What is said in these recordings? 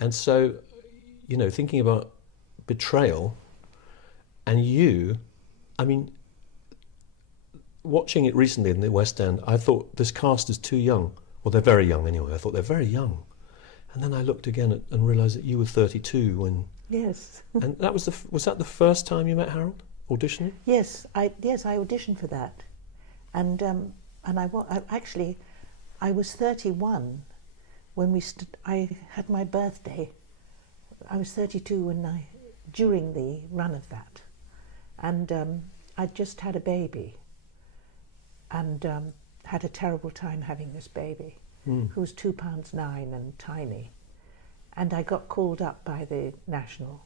And so, thinking about Betrayal, and I mean, watching it recently in the West End, I thought this cast is too young. Well, they're very young anyway. I thought they're very young. And then I looked again and realised that you were 32 when... Yes. And that was that the first time you met Harold, auditioning? Yes, I auditioned for that. And I was 31 when I had my birthday. I was 32 during the run of that. And I'd just had a baby. And had a terrible time having this baby, who was 2 pounds 9 and tiny. And I got called up by the National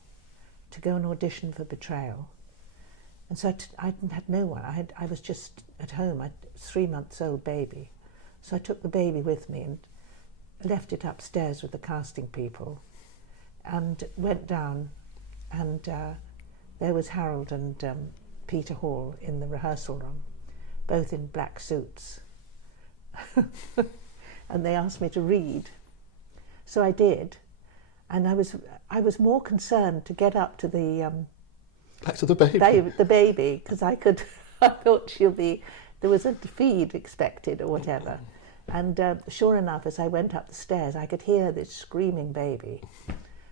to go and audition for Betrayal. And so I had no one. I was just at home. I had a 3-month-old baby. So I took the baby with me and left it upstairs with the casting people and went down, and there was Harold and Peter Hall in the rehearsal room, both in black suits. And they asked me to read. So I did. And I was more concerned to get up to the back to the baby. The baby, because I thought there was a feed expected or whatever. And sure enough, as I went up the stairs, I could hear this screaming baby.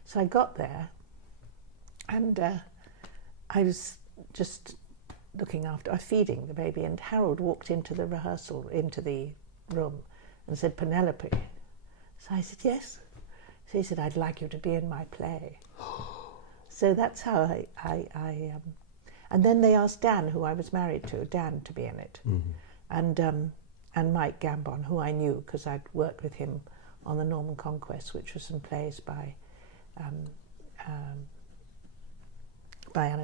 So I got there, and I was just looking after, feeding the baby, and Harold walked into the room and said, "Penelope." So I said, "Yes." So he said, "I'd like you to be in my play." So that's how I and then they asked Dan, who I was married to, Dan, to be in it. Mm-hmm. And Mike Gambon, who I knew because I'd worked with him on the Norman Conquest, which was some plays by Alan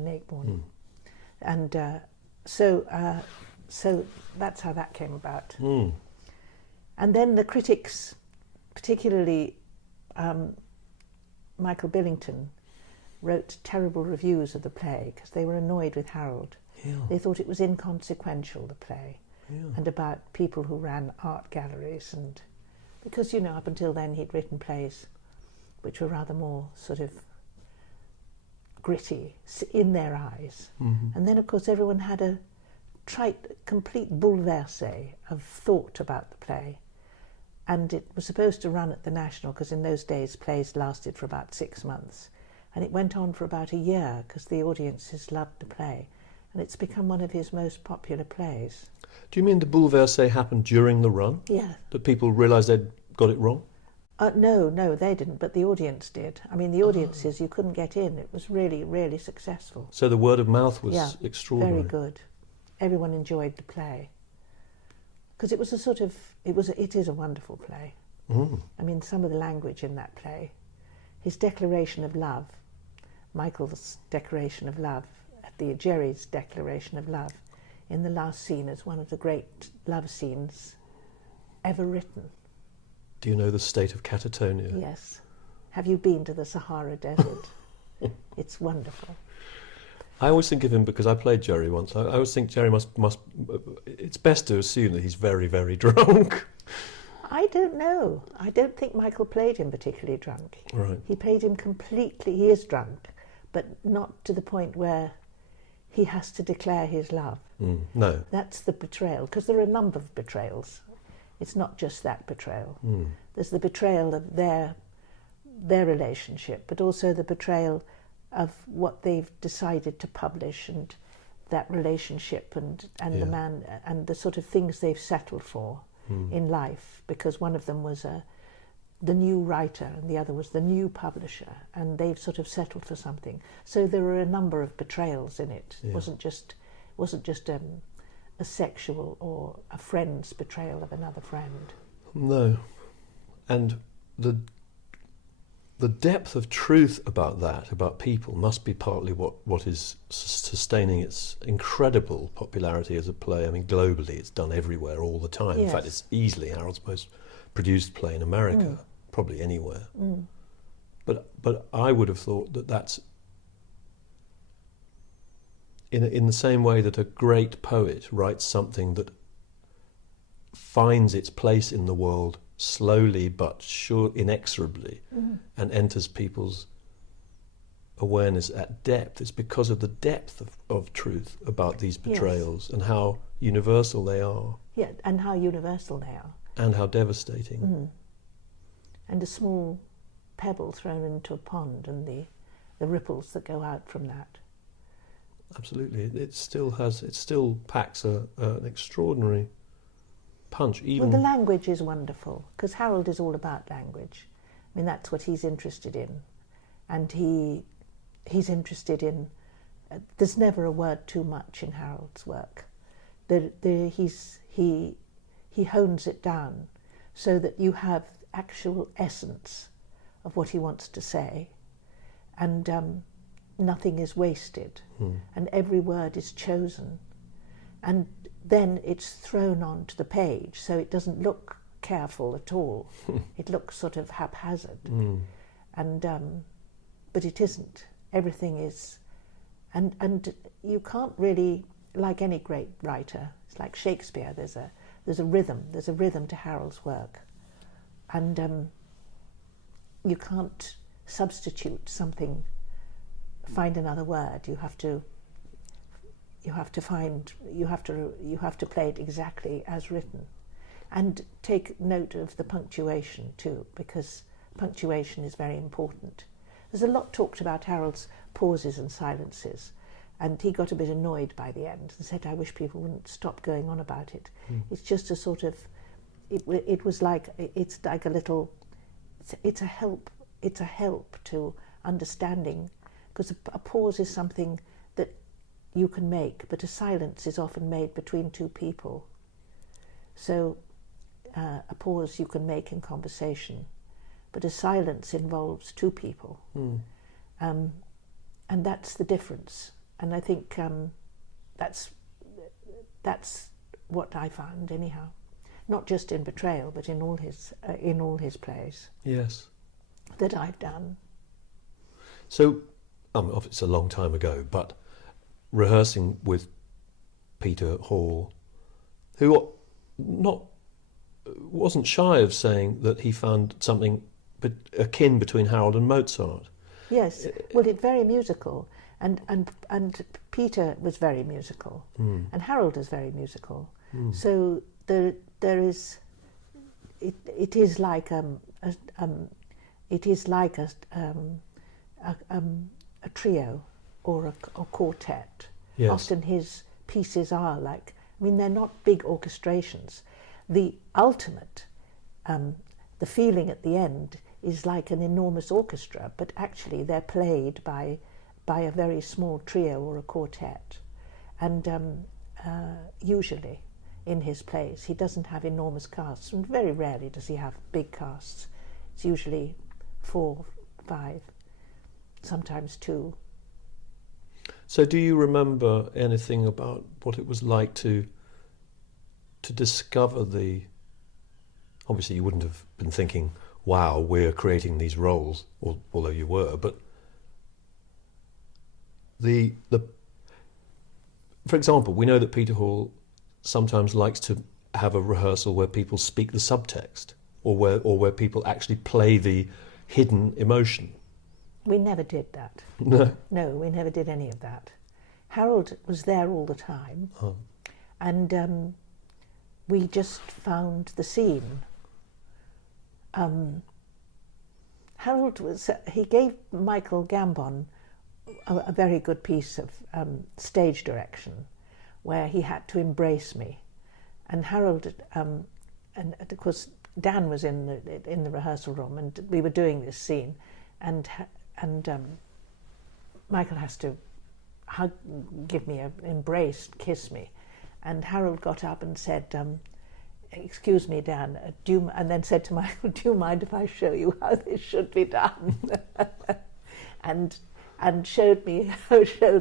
Ayckbourn. And so that's how that came about. And then the critics, particularly Michael Billington, wrote terrible reviews of the play because they were annoyed with Harold. Yeah. They thought it was inconsequential, the play, and about people who ran art galleries, and because, up until then he'd written plays which were rather more sort of gritty in their eyes. Mm-hmm. And then, of course, everyone had a complete bouleversé of thought about the play. And it was supposed to run at the National, because in those days plays lasted for about 6 months. And it went on for about a year, because the audiences loved the play. And it's become one of his most popular plays. Do you mean the bouleversé happened during the run? Yeah. That people realised they'd got it wrong? No, they didn't, but the audience did. I mean, the audiences, you couldn't get in. It was really, really successful. So the word of mouth was extraordinary. Very good. Everyone enjoyed the play. Because it was it is a wonderful play. Mm. I mean, some of the language in that play, his declaration of love, Michael's declaration of love, Jerry's declaration of love, in the last scene is one of the great love scenes ever written. Do you know the state of catatonia? Yes. Have you been to the Sahara Desert? It's wonderful. I always think of him, because I played Jerry once, I always think Jerry must it's best to assume that he's very, very drunk. I don't know. I don't think Michael played him particularly drunk. Right. He played him completely, he is drunk, but not to the point where he has to declare his love. No. That's the betrayal, because there are a number of betrayals. It's not just that betrayal. There's the betrayal of their relationship, but also the betrayal of what they've decided to publish, and that relationship, and the man, and the sort of things they've settled for in life, because one of them was the new writer and the other was the new publisher, and they've sort of settled for something. So there are a number of betrayals in it. It wasn't just a sexual or a friend's betrayal of another friend. No. And the depth of truth about people, must be partly what is sustaining its incredible popularity as a play. I mean, globally, it's done everywhere all the time. Yes. In fact, it's easily Harold's most produced play in America, probably anywhere. But I would have thought that that's in the same way that a great poet writes something that finds its place in the world slowly but sure inexorably and enters people's awareness at depth. It's because of the depth of truth about these betrayals and how universal they are. Yeah, and how universal they are. And how devastating. And a small pebble thrown into a pond and the ripples that go out from that. Absolutely. It still packs an extraordinary punch. Even Well, the language is wonderful, because Harold is all about language. I mean, that's what he's interested in. And he's interested in... there's never a word too much in Harold's work. He hones it down so that you have actual essence of what he wants to say, and nothing is wasted, and every word is chosen, and then it's thrown onto the page, so it doesn't look careful at all. It looks sort of haphazard, and but it isn't. Everything is, and you can't really, like any great writer, it's like Shakespeare. There's a rhythm to Harold's work, and you can't substitute something, find another word. You have to play it exactly as written, and take note of the punctuation too, because punctuation is very important. There's a lot talked about Harold's pauses and silences, and he got a bit annoyed by the end and said, "I wish people wouldn't stop going on about it." It's just a sort of, it's a help to understanding, because a pause is something that you can make, but a silence is often made between two people. So a pause you can make in conversation, but a silence involves two people. And that's the difference. And I think that's what I found anyhow, not just in Betrayal, but in all his plays. Yes. That I've done. So, it's a long time ago, but rehearsing with Peter Hall, who wasn't shy of saying that he found something akin between Harold and Mozart. Yes, well, it's very musical, and Peter was very musical, and Harold is very musical. So there is, it is like a trio or a quartet. Yes. Often his pieces are like, I mean, they're not big orchestrations. The ultimate, the feeling at the end is like an enormous orchestra, but actually they're played by a very small trio or a quartet. And usually in his plays he doesn't have enormous casts, and very rarely does he have big casts. It's usually 4, 5, sometimes 2. So do you remember anything about what it was like to discover obviously you wouldn't have been thinking, wow, we're creating these roles, although you were, but for example, we know that Peter Hall sometimes likes to have a rehearsal where people speak the subtext, or where people actually play the hidden emotion. We never did that. No. No, we never did any of that. Harold was there all the time, and we just found the scene. Harold he gave Michael Gambon a very good piece of stage direction, where he had to embrace me, and Harold, and of course Dan was in the rehearsal room, and we were doing this scene, and Michael has to give me an embrace, kiss me, and Harold got up and said, "Excuse me, Dan," and then said to Michael, "Do you mind if I show you how this should be done?" and showed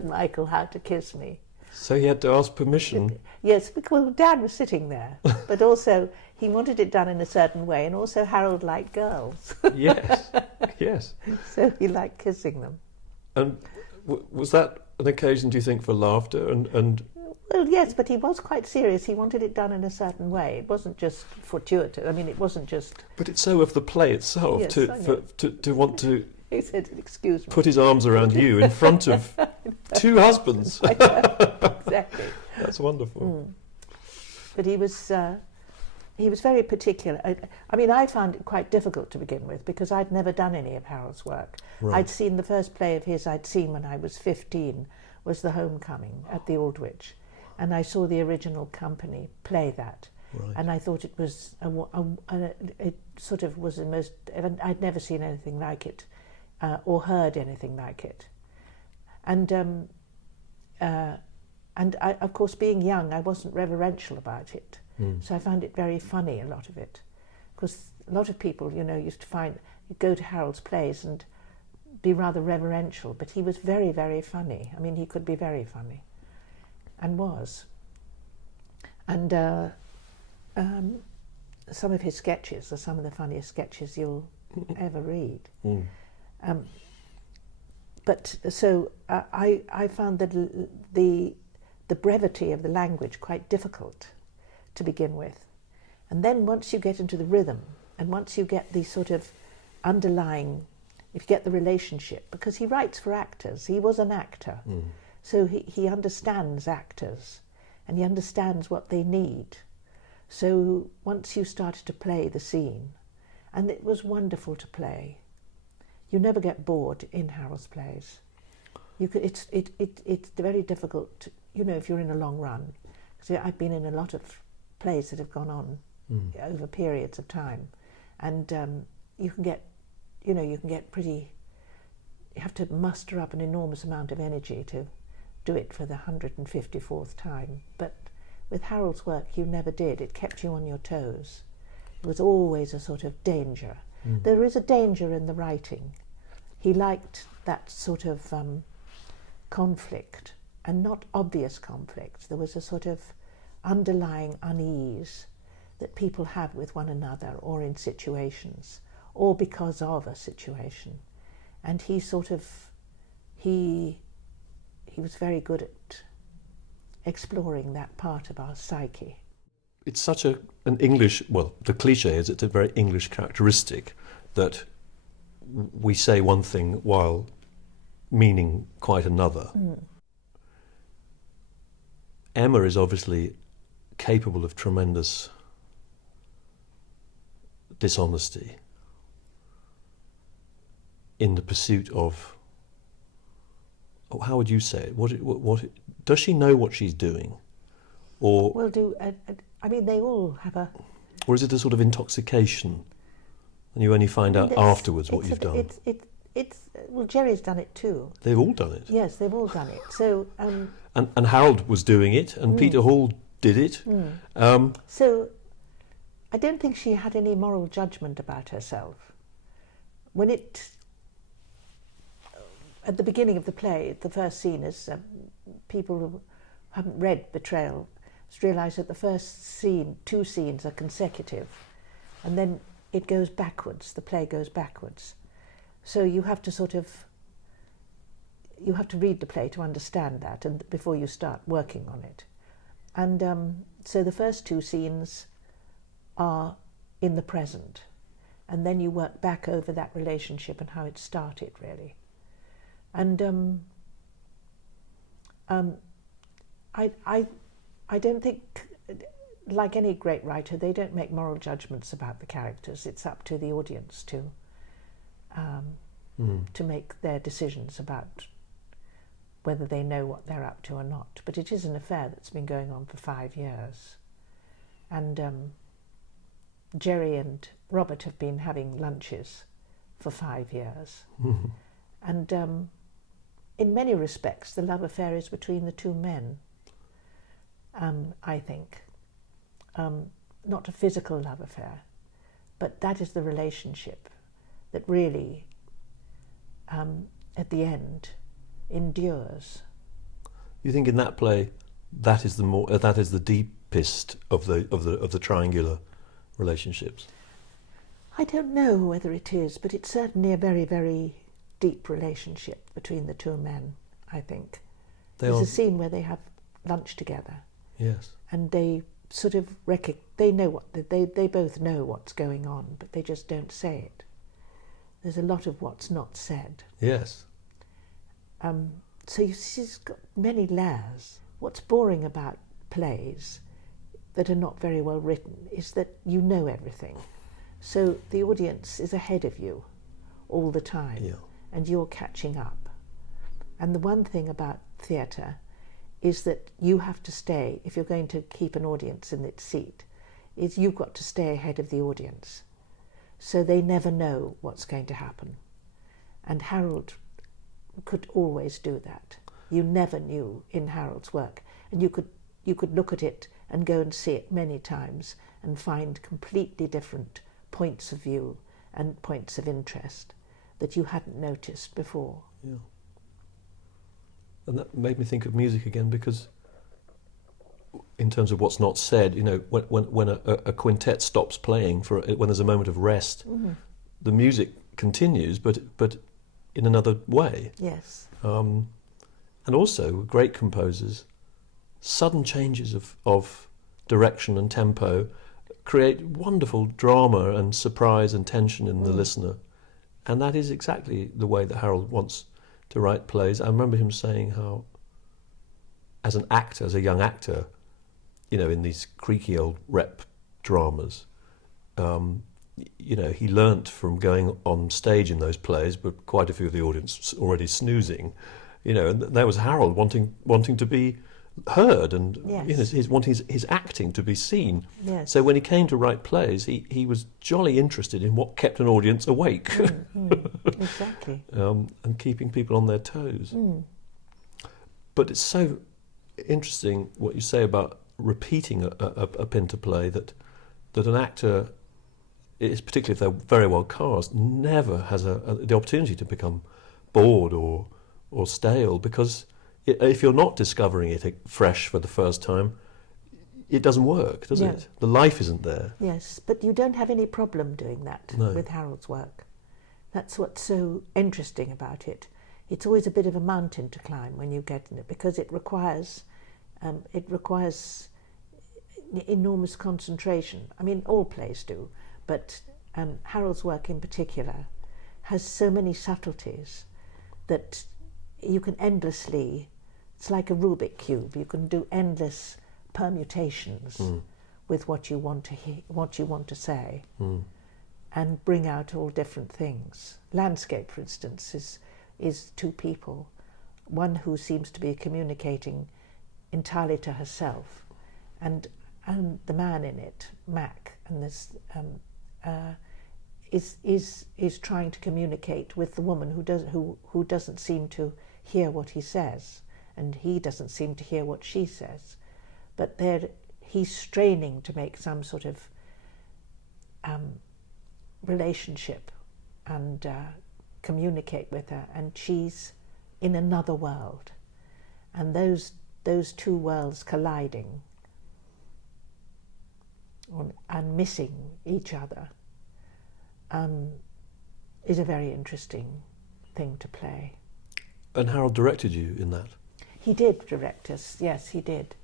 Michael how to kiss me. So he had to ask permission. Yes, because Dan was sitting there, but also he wanted it done in a certain way, and also Harold liked girls. Yes, yes. So he liked kissing them. And was that an occasion, do you think, for laughter? And Well, yes, but he was quite serious. He wanted it done in a certain way. It wasn't just fortuitous. I mean, it wasn't just... But it's so of the play itself Yes, to want to He said, excuse me. put his arms around you in front of two husbands. Exactly. That's wonderful. But he was very particular. I mean, I found it quite difficult to begin with because I'd never done any of Harold's work. Right. I'd seen the first play of his I'd seen when I was 15 was The Homecoming at the Aldwych. And I saw the original company play that. Right. And I thought it was, it sort of was the most, I'd never seen anything like it or heard anything like it. And I, of course, being young, I wasn't reverential about it. So I found it very funny, a lot of it. Because a lot of people, you know, used to find, you go to Harold's plays and be rather reverential, but he was very, very funny. I mean, he could be very funny. And was. And some of his sketches are some of the funniest sketches you'll ever read. But so I found that the brevity of the language quite difficult to begin with. And then once you get into the rhythm, and once you get the sort of underlying, if you get the relationship, because he writes for actors, he was an actor. So he understands actors and he understands what they need. So once you started to play the scene, and it was wonderful to play, you never get bored in Harold's plays. You could, it's very difficult, to, you know, if you're in a long run. Because I've been in a lot of plays that have gone on over periods of time, and you can get, you know, you can get pretty. You have to muster up an enormous amount of energy to do it for the 154th time. But with Harold's work, you never did. It kept you on your toes. It was always a sort of danger. There is a danger in the writing. He liked that sort of conflict, and not obvious conflict. There was a sort of underlying unease that people have with one another or in situations or because of a situation. And he sort of, he was very good at exploring that part of our psyche. It's such an English, well, the cliche is it's a very English characteristic that we say one thing while meaning quite another. Emma is obviously capable of tremendous dishonesty in the pursuit of, how would you say it? What does she know what she's doing? Or Well, I mean, they all have a... Or is it a sort of intoxication and you only find out afterwards what you've done? Well, Jerry's done it too. They've all done it. Yes, they've all done it. So... And Harold was doing it, and Peter Hall did it. So I don't think she had any moral judgment about herself. When it... At the beginning of the play, the first scene is people who haven't read Betrayal realise that the first scene, two scenes are consecutive, and then it goes backwards, the play goes backwards. So you have to sort of, you have to read the play to understand that, and before you start working on it. And so the first two scenes are in the present, and then you work back over that relationship and how it started, really. And I don't think, like any great writer, they don't make moral judgments about the characters. It's up to the audience to make their decisions about whether they know what they're up to or not. But it is an affair that's been going on for 5 years. And Jerry and Robert have been having lunches for 5 years. And in many respects, the love affair is between the two men, I think. Not a physical love affair, but that is the relationship that really, at the end, endures. You think in that play, that is the deepest of the triangular relationships? I don't know whether it is, but it's certainly a very, very deep relationship between the two men, I think. There's a scene where they have lunch together. Yes. And they sort of they know they both know what's going on, but they just don't say it. There's a lot of what's not said. Yes. So you see, it's got many layers. What's boring about plays that are not very well written is that you know everything. So the audience is ahead of you all the time, Yeah. and you're catching up. And the one thing about theatre is that you have to stay, if you're going to keep an audience in its seat, is you've got to stay ahead of the audience. So they never know what's going to happen. And Harold could always do that. You never knew in Harold's work. And you could look at it and go and see it many times and find completely different points of view and points of interest that you hadn't noticed before. Yeah. And that made me think of music again, because in terms of what's not said, you know, when a quintet stops playing when there's a moment of rest, Mm-hmm. the music continues, but in another way. Yes. And also, great composers, sudden changes of direction and tempo create wonderful drama and surprise and tension in the listener. And that is exactly the way that Harold wants to write plays. I remember him saying how, as an actor, as a young actor, you know, in these creaky old rep dramas, you know, he learnt from going on stage in those plays, but quite a few of the audience already snoozing, you know, and there was Harold wanting to be heard, and Yes. you know, he's wanting his acting to be seen. Yes. So when he came to write plays, he was jolly interested in what kept an audience awake. Exactly. And keeping people on their toes. But it's so interesting what you say about repeating a Pinter play, that an actor, is particularly if they're very well cast, never has the opportunity to become bored or stale, because if you're not discovering it fresh for the first time, it doesn't work, does it? The life isn't there. Yes, but you don't have any problem doing that No. with Harold's work. That's what's so interesting about it. It's always a bit of a mountain to climb when you get in it, because it requires enormous concentration. I mean, all plays do, but Harold's work in particular has so many subtleties that you can endlessly, it's like a Rubik cube, you can do endless permutations with what you want to what you want to say, and bring out all different things. Landscape, for instance, is two people, one who seems to be communicating entirely to herself, and the man in it, Mac, and this is trying to communicate with the woman who doesn't seem to hear what he says, and he doesn't seem to hear what she says, but he's straining to make some sort of relationship and communicate with her, and she's in another world, and those two worlds colliding and missing each other is a very interesting thing to play. And Harold directed you in that? He did direct us, yes, he did.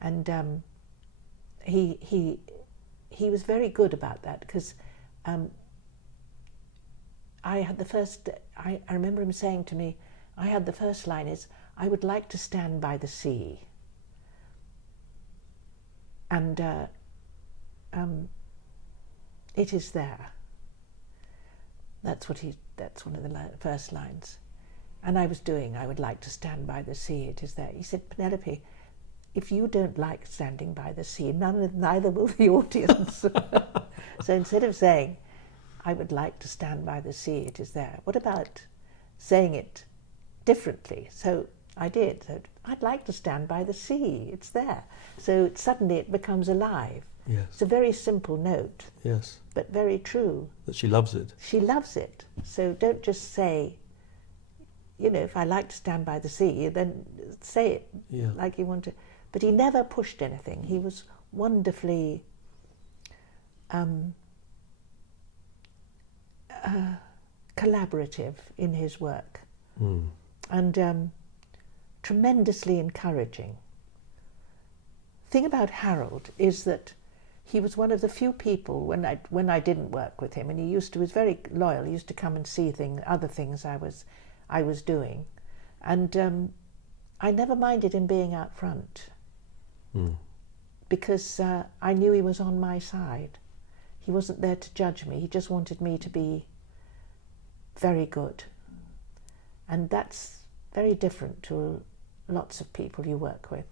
And he was very good about that, because I had the first, I remember him saying to me, I had the first line is, I would like to stand by the sea. And it is there. That's one of the first lines. And I would like to stand by the sea, it is there. He said, Penelope, if you don't like standing by the sea, neither will the audience. So instead of saying, I would like to stand by the sea, it is there, what about saying it differently? So I did. So I'd like to stand by the sea, it's there. So suddenly it becomes alive. Yes. It's a very simple note, Yes. but very true. That she loves it. She loves it. So don't just say, you know, if I like to stand by the sea, then say it like you want to. But he never pushed anything. He was wonderfully collaborative in his work, and tremendously encouraging thing about Harold is that he was one of the few people when I didn't work with him, and he was very loyal. He used to come and see other things I was doing, and I never minded him being out front because I knew he was on my side. He wasn't there to judge me. He just wanted me to be very good, and that's very different to lots of people you work with,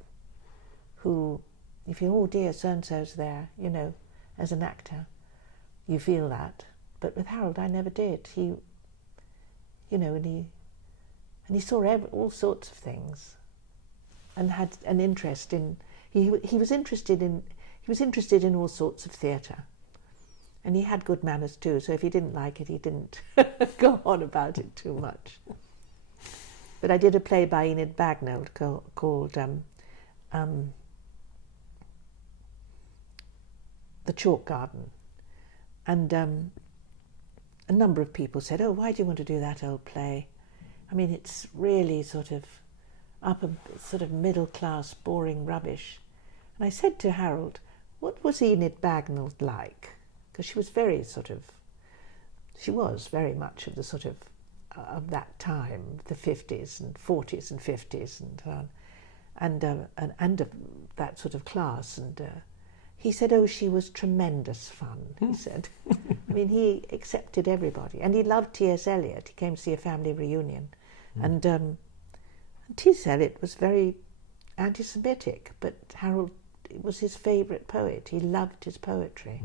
who, if you, oh dear, so-and-so's there, you know, as an actor, you feel that. But with Harold, I never did. He, you know, and he saw all sorts of things, and had an interest in. He was interested in all sorts of theatre, and he had good manners too. So if he didn't like it, he didn't go on about it too much. But I did a play by Enid Bagnall called The Chalk Garden, and a number of people said, "Oh, why do you want to do that old play? I mean, it's really sort of middle class, boring rubbish." And I said to Harold, "What was Enid Bagnall like?" Because she was very much of the sort of that time, the 50s and 40s and 50s and so on, and of that sort of class. And he said, "Oh, she was tremendous fun," he said. I mean, he accepted everybody. And he loved T.S. Eliot. He came to see a family reunion. And T.S. Eliot was very anti-Semitic, but Harold was his favourite poet. He loved his poetry.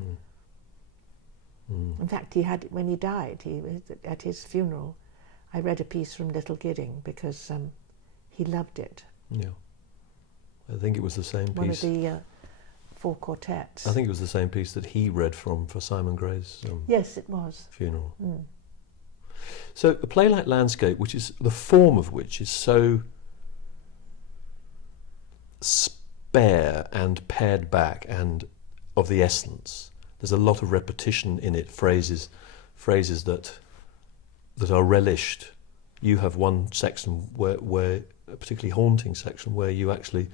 In fact, when he died, at his funeral, I read a piece from Little Gidding because he loved it. Yeah. I think it was the same piece. One of the 4 quartets. I think it was the same piece that he read from for Simon Gray's yes, it was. funeral. So a play like Landscape, which is the form of which is so spare and pared back and of the essence. There's a lot of repetition in it, phrases that are relished. You have one section where a particularly haunting section where you actually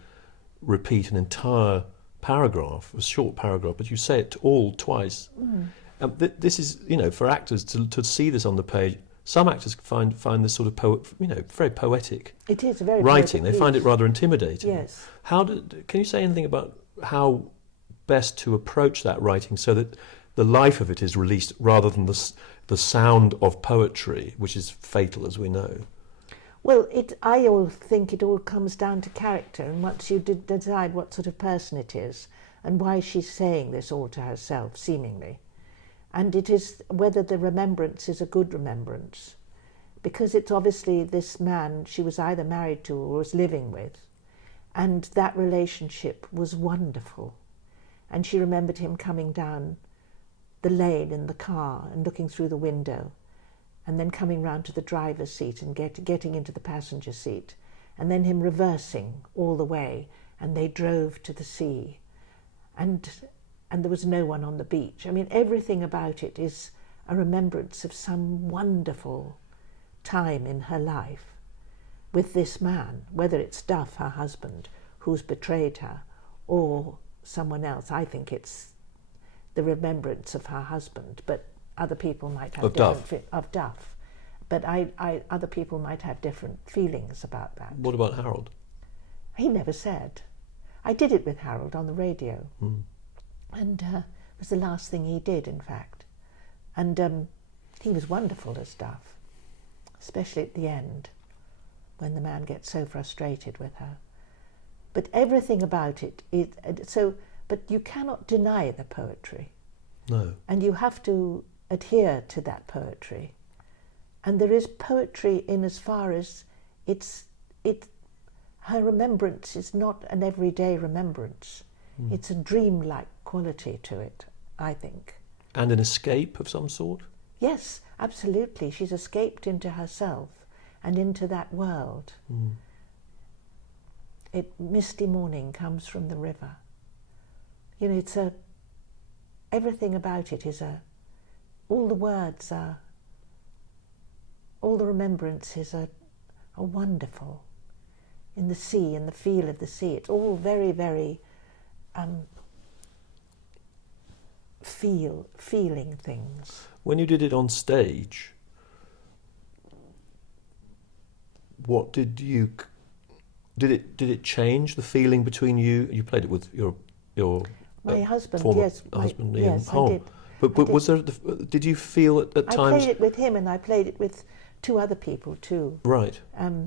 repeat an entire paragraph, a short paragraph, but you say it all twice. This is, you know, for actors to see this on the page. Some actors find this sort of very poetic. It is a very writing. They poetic find it piece. rather intimidating. Yes. Can you say anything about how best to approach that writing so that the life of it is released rather than the sound of poetry, which is fatal, as we know? Well, I think it all comes down to character, and once you decide what sort of person it is and why she's saying this all to herself, seemingly. And it is whether the remembrance is a good remembrance, because it's obviously this man she was either married to or was living with, and that relationship was wonderful. And she remembered him coming down the lane in the car and looking through the window, and then coming round to the driver's seat and getting into the passenger seat, and then him reversing all the way, and they drove to the sea, and there was no one on the beach. I mean, everything about it is a remembrance of some wonderful time in her life with this man, whether it's Duff, her husband, who's betrayed her, or someone else. I think it's the remembrance of her husband, but other people might have of Duff. But other people might have different feelings about that. What about Harold? He never said. I did it with Harold on the radio. And it was the last thing he did, in fact. And he was wonderful as Duff, especially at the end, when the man gets so frustrated with her. But everything about it is so. But you cannot deny the poetry. No. And you have to adhere to that poetry. And there is poetry in as far as her remembrance is not an everyday remembrance. It's a dreamlike quality to it, I think. And an escape of some sort? Yes, absolutely. She's escaped into herself and into that world. Misty morning comes from the river. You know, everything about it is all the words are, all the remembrances are wonderful. In the sea and the feel of the sea, it's all very, very feeling things. When you did it on stage, what did it change the feeling between you? You played it with your my husband, former yes, husband, Ian yes, Holm. I did. But was there? Did you feel at times? I played it with him, and I played it with 2 other people too. Right.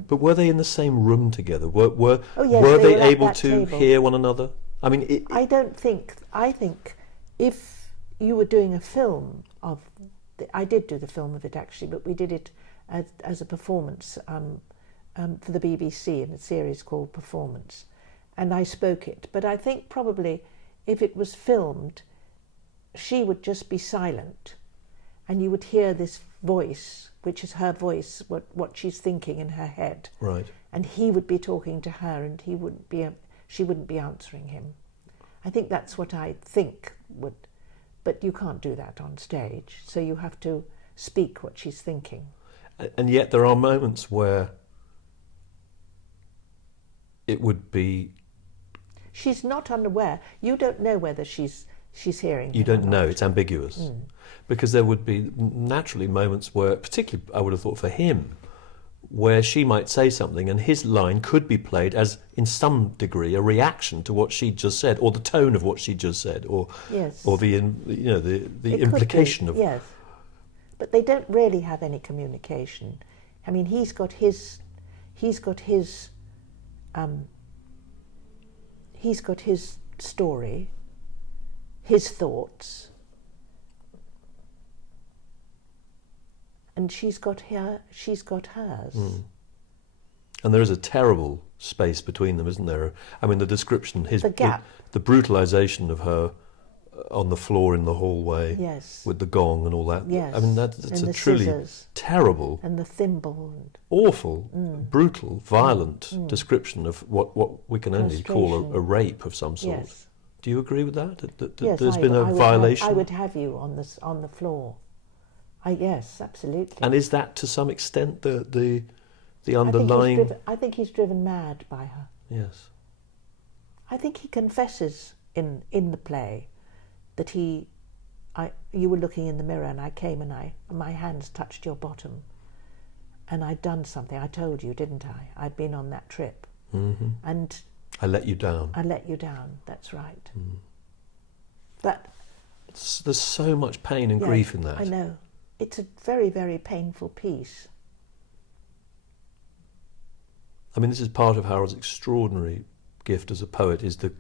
But were they in the same room together? Were Oh, yes, were they they were at able that to table. hear one another? I mean, I don't think. I think if you were doing a film of, I did do the film of it actually, but we did it as a performance for the BBC in a series called Performance, and I spoke it. But I think probably if it was filmed, she would just be silent, and you would hear this voice, which is her voice, what she's thinking in her head. right. And he would be talking to her, and she wouldn't be answering him. I think that's what I think would, but you can't do that on stage, so you have to speak what she's thinking. And yet there are moments where it would be. She's not unaware. You don't know whether she's hearing. You him or don't know. not. It's ambiguous, because there would be naturally moments where, particularly, I would have thought for him, where she might say something and his line could be played as, in some degree, a reaction to what she just said, or the tone of what she just said, or Yes. or the It implication could be, of. yes. But they don't really have any communication. I mean, he's got his story, his thoughts, and she's got hers. And there is a terrible space between them, isn't there? I mean, the description, The gap. the brutalisation of her on the floor in the hallway, Yes. with the gong and all that. Yes. I mean, that's And a the truly scissors. terrible, And the thimble. And awful, brutal, violent description of what we can only call Frustration. a rape of some sort. Yes. Do you agree with that? That Yes, there's been a violation? I would have you on the floor. Yes, absolutely. And is that to some extent the I underlying? think he's driven mad by her. Yes. I think he confesses in the play that you were looking in the mirror and I came and my hands touched your bottom, and I'd done something. I told you, didn't I? I'd been on that trip, and I let you down. I let you down. That's right. That There's so much pain and grief in that. I know. It's a very, very painful piece. I mean, this is part of Harold's extraordinary gift as a poet, is the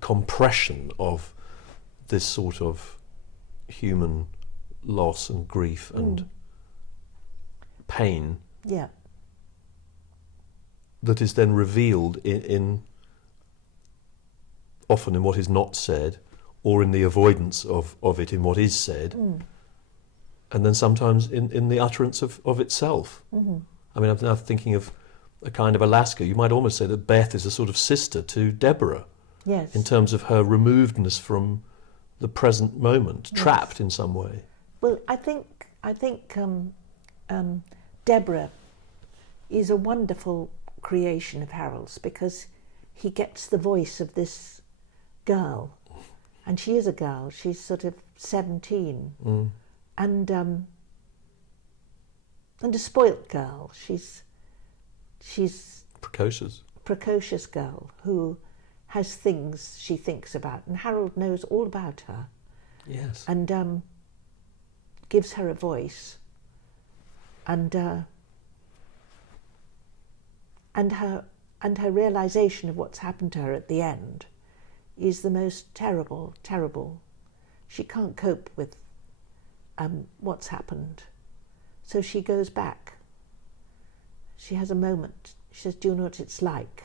compression of this sort of human loss and grief and pain Yeah. that is then revealed in often in what is not said, or in the avoidance of it in what is said, and then sometimes in the utterance of itself. I mean, I'm now thinking of a kind of Alaska. You might almost say that Beth is a sort of sister to Deborah, Yes. in terms of her removedness from the present moment, trapped in some way. Well, I think Deborah is a wonderful creation of Harold's, because he gets the voice of this girl, and she is a girl. She's sort of 17, and a spoilt girl. She's precocious girl who has things she thinks about, and Harold knows all about her. Yes. And gives her a voice, and her realization of what's happened to her at the end is the most terrible. She can't cope with what's happened, so she goes back. She has a moment. She says, "Do you know what it's like?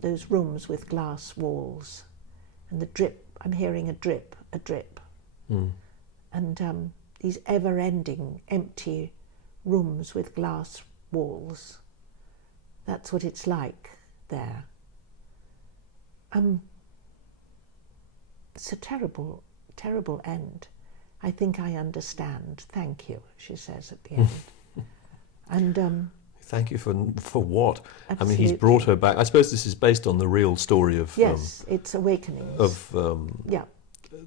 Those rooms with glass walls, and the drip. I'm hearing a drip. And these ever-ending empty rooms with glass walls. That's what it's like there. It's a terrible, terrible end. I think I understand. Thank you," she says at the end. And Thank you for what? Absolutely. I mean, he's brought her back. I suppose this is based on the real story of Yes, it's Awakenings. Of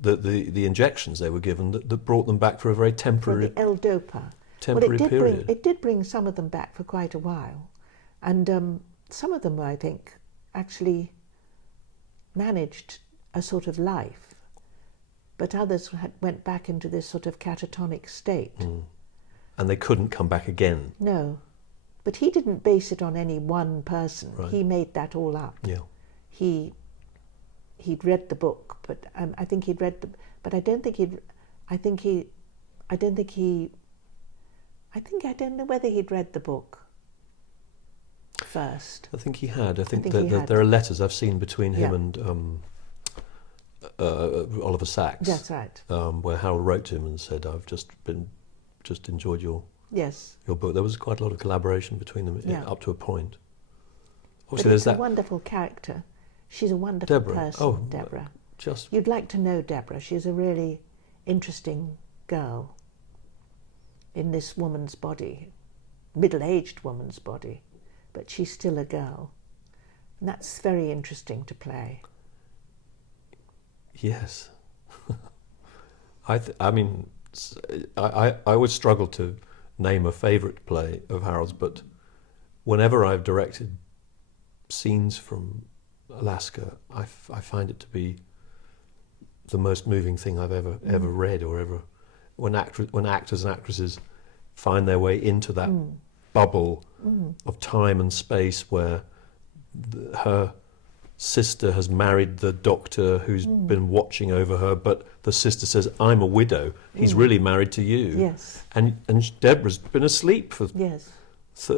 the injections they were given that brought them back for a very temporary. For the L-Dopa. Temporary period. It did bring some of them back for quite a while, and some of them, I think, actually managed a sort of life, but others went back into this sort of catatonic state. And they couldn't come back again. No, but he didn't base it on any one person. Right. He made that all up. Yeah. He'd read the book, but I think he'd read the. But I don't think he'd. I don't know whether he'd read the book first. I think he had. I think he that had. there are letters I've seen between him and Oliver Sacks. That's right. Where Harold wrote to him and said, "I've just enjoyed your book." There was quite a lot of collaboration between them up to a point. Obviously, there's a wonderful character. She's a wonderful person, Deborah. You'd like to know Deborah. She's a really interesting girl in this woman's body, middle-aged woman's body, but she's still a girl. And that's very interesting to play. Yes. I always struggle to name a favourite play of Harold's, but whenever I've directed scenes from Alaska, I find it to be the most moving thing I've ever read or ever. When actors and actresses find their way into that bubble of time and space where her sister has married the doctor who's been watching over her, but the sister says, "I'm a widow. He's really married to you." Yes. And Deborah's been asleep for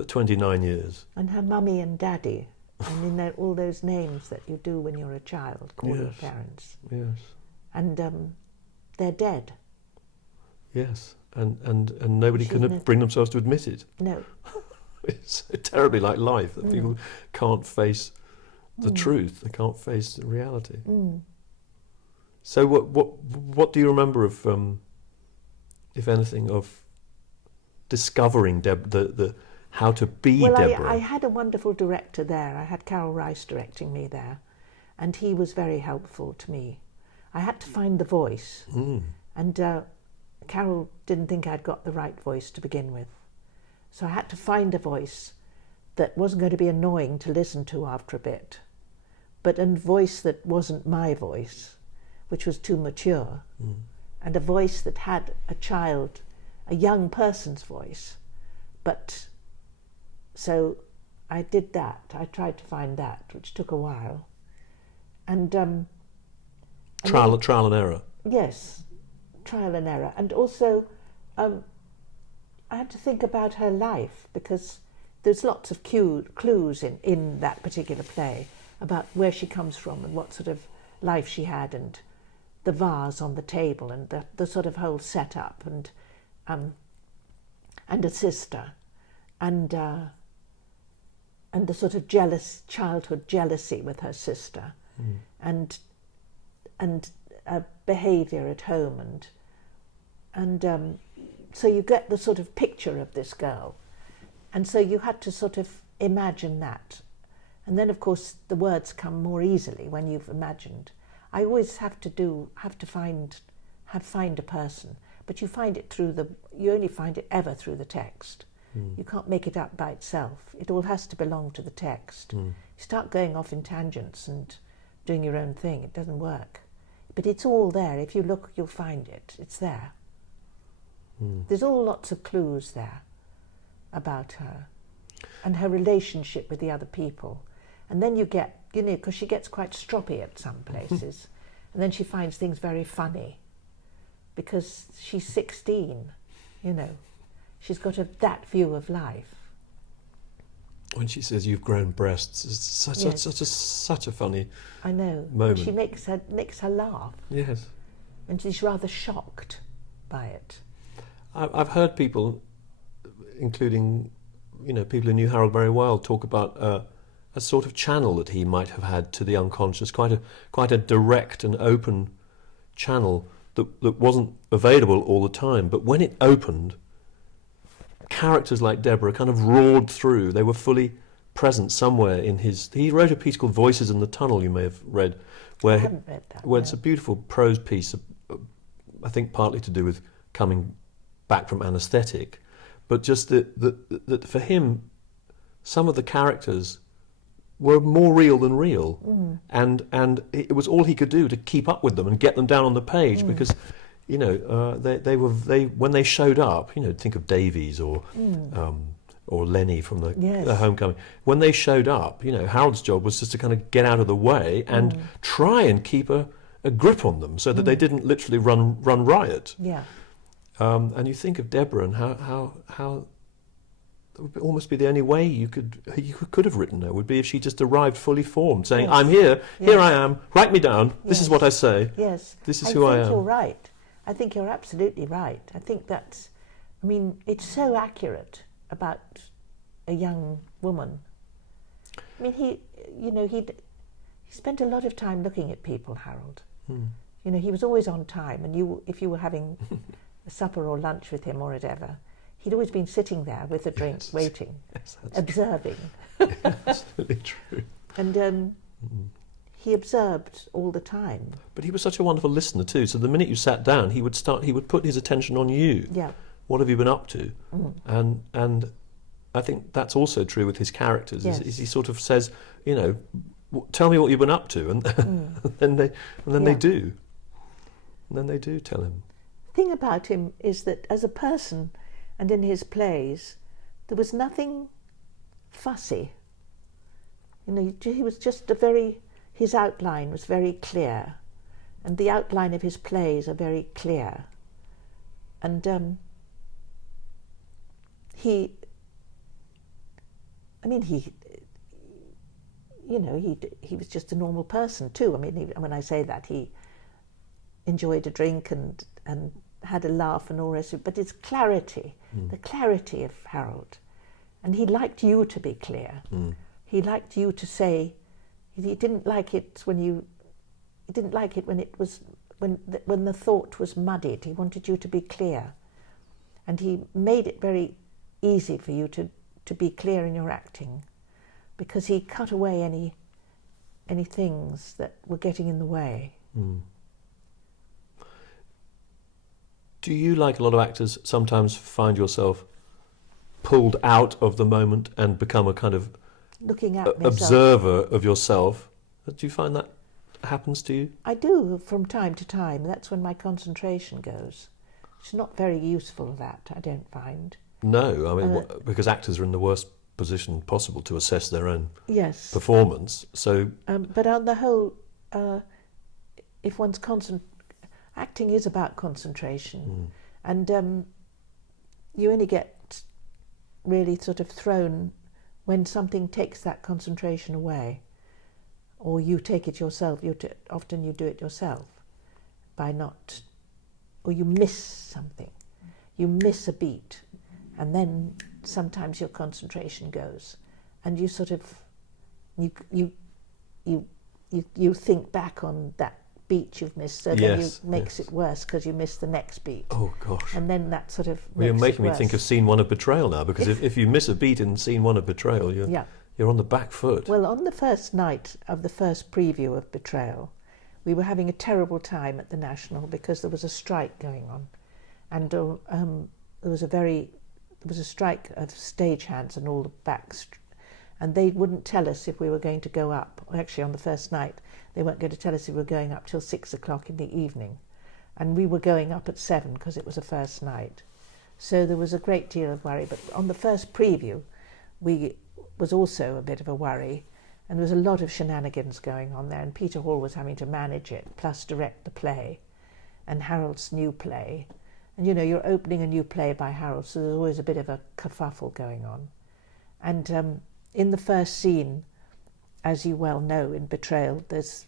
29 years. And her mummy and daddy, and in all those names that you do when you're a child, call your parents. Yes. And they're dead. Yes, and nobody can bring themselves to admit it. No. It's so terribly like life that people can't face the truth. They can't face the reality. So what do you remember of, if anything, of discovering the how to be Deborah? Well, I had a wonderful director there. I had Carol Rice directing me there, and he was very helpful to me. I had to find the voice, and Carol didn't think I'd got the right voice to begin with. So I had to find a voice that wasn't going to be annoying to listen to after a bit, but a voice that wasn't my voice, which was too mature, and a voice that had a young person's voice. But so I did that. I tried to find that, which took a while. And trial and error. Yes, trial and error. And also, I had to think about her life, because there's lots of clues in that particular play about where she comes from and what sort of life she had, and the vase on the table, and the sort of whole setup, and a sister, and the sort of childhood jealousy with her sister, and behaviour at home, and so you get the sort of picture of this girl, and so you had to sort of imagine that, and then of course the words come more easily when you've imagined. I always have to find a person, but you only find it ever through the text. You can't make it up by itself. It all has to belong to the text. You start going off in tangents and doing your own thing, it doesn't work. But it's all there. If you look, you'll find it. It's there. There's all lots of clues there about her and her relationship with the other people. And then you get, because she gets quite stroppy at some places, and then she finds things very funny because she's 16, She's got that view of life. When she says you've grown breasts, it's such a funny I know. moment. She makes her laugh. Yes. And she's rather shocked by it. I've heard people, including people who knew Harold very well, talk about a sort of channel that he might have had to the unconscious, quite a direct and open channel that wasn't available all the time, but when it opened, characters like Deborah kind of roared through. They were fully present somewhere in his... He wrote a piece called Voices in the Tunnel, you may have read, where, I haven't read that. where it's a beautiful prose piece, I think partly to do with coming back from anaesthetic, but just that for him, some of the characters were more real than real, and it was all he could do to keep up with them and get them down on the page, because they when they showed up, think of Davies or Lenny from the Homecoming. When they showed up, Harold's job was just to kind of get out of the way and try and keep a grip on them so that they didn't literally run riot. Yeah. And you think of Deborah and how that would almost be the only way you could have written her, would be if she just arrived fully formed, saying, Yes. I'm here, Yes. here I am, write me down, this is Yes. what I say, Yes. this is who I I think am. you're right. I think you're absolutely right. I think that's, it's so accurate about a young woman. He spent a lot of time looking at people, Harold. He was always on time, and if you were having a supper or lunch with him or whatever, he'd always been sitting there with a drink, waiting, observing. True. Absolutely true. And he observed all the time. But he was such a wonderful listener too. So the minute you sat down, he would put his attention on you. Yeah. What have you been up to? And I think that's also true with his characters. Yes. Is he sort of says, tell me what you've been up to, and then they do. And then they do tell him. The thing about him is that as a person and in his plays, there was nothing fussy. He was just his outline was very clear, and the outline of his plays are very clear. And he was just a normal person too. When I say that, he enjoyed a drink and had a laugh and all the rest of it, but it's clarity, the clarity of Harold. And he liked you to be clear. He liked you to say, he didn't like it when the thought was muddied. He wanted you to be clear. And he made it very easy for you to be clear in your acting, because he cut away any things that were getting in the way. Do you, like a lot of actors, sometimes find yourself pulled out of the moment and become a kind of Looking at myself. observer of yourself? Do you find that happens to you? I do from time to time. That's when my concentration goes. It's not very useful, that, I don't find. No, because actors are in the worst position possible to assess their own Yes. performance. So, but on the whole, if one's acting is about concentration, and you only get really sort of thrown when something takes that concentration away, or you take it yourself. Often you do it yourself or you miss something, you miss a beat, and then sometimes your concentration goes, and you sort of you think back on that beat you've missed, so then it makes it worse because you miss the next beat. Oh gosh! And then that sort of Well, you're makes making it me worse. think of scene 1 of Betrayal now, because if you miss a beat in scene 1 of Betrayal, you're on the back foot. Well, on the first night of the first preview of Betrayal, we were having a terrible time at the National because there was a strike going on, and there was a strike of stagehands and all the backs, and they wouldn't tell us if we were going to go up. Actually, on the first night, they weren't going to tell us if we were going up till 6 o'clock in the evening, and we were going up at 7 because it was a first night. So there was a great deal of worry. But on the first preview, was also a bit of a worry, and there was a lot of shenanigans going on there, and Peter Hall was having to manage it, plus direct the play, and Harold's new play. And you're opening a new play by Harold, so there's always a bit of a kerfuffle going on. And in the first scene, as you well know, in Betrayal, there's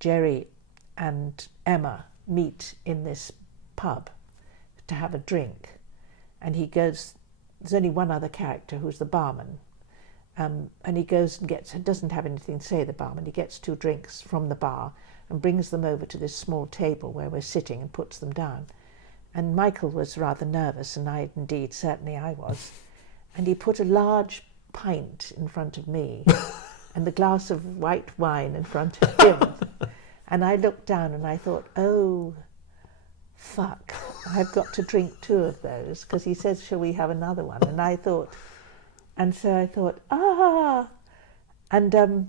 Jerry and Emma meet in this pub to have a drink, and there's only one other character who's the barman, and he goes and doesn't have anything to say, the barman. He gets 2 drinks from the bar and brings them over to this small table where we're sitting and puts them down. And Michael was rather nervous, and certainly I was. And he put a large pint in front of me and the glass of white wine in front of him. And I looked down and I thought, oh, fuck, I've got to drink 2 of those, because he says, shall we have another one? And so I thought, And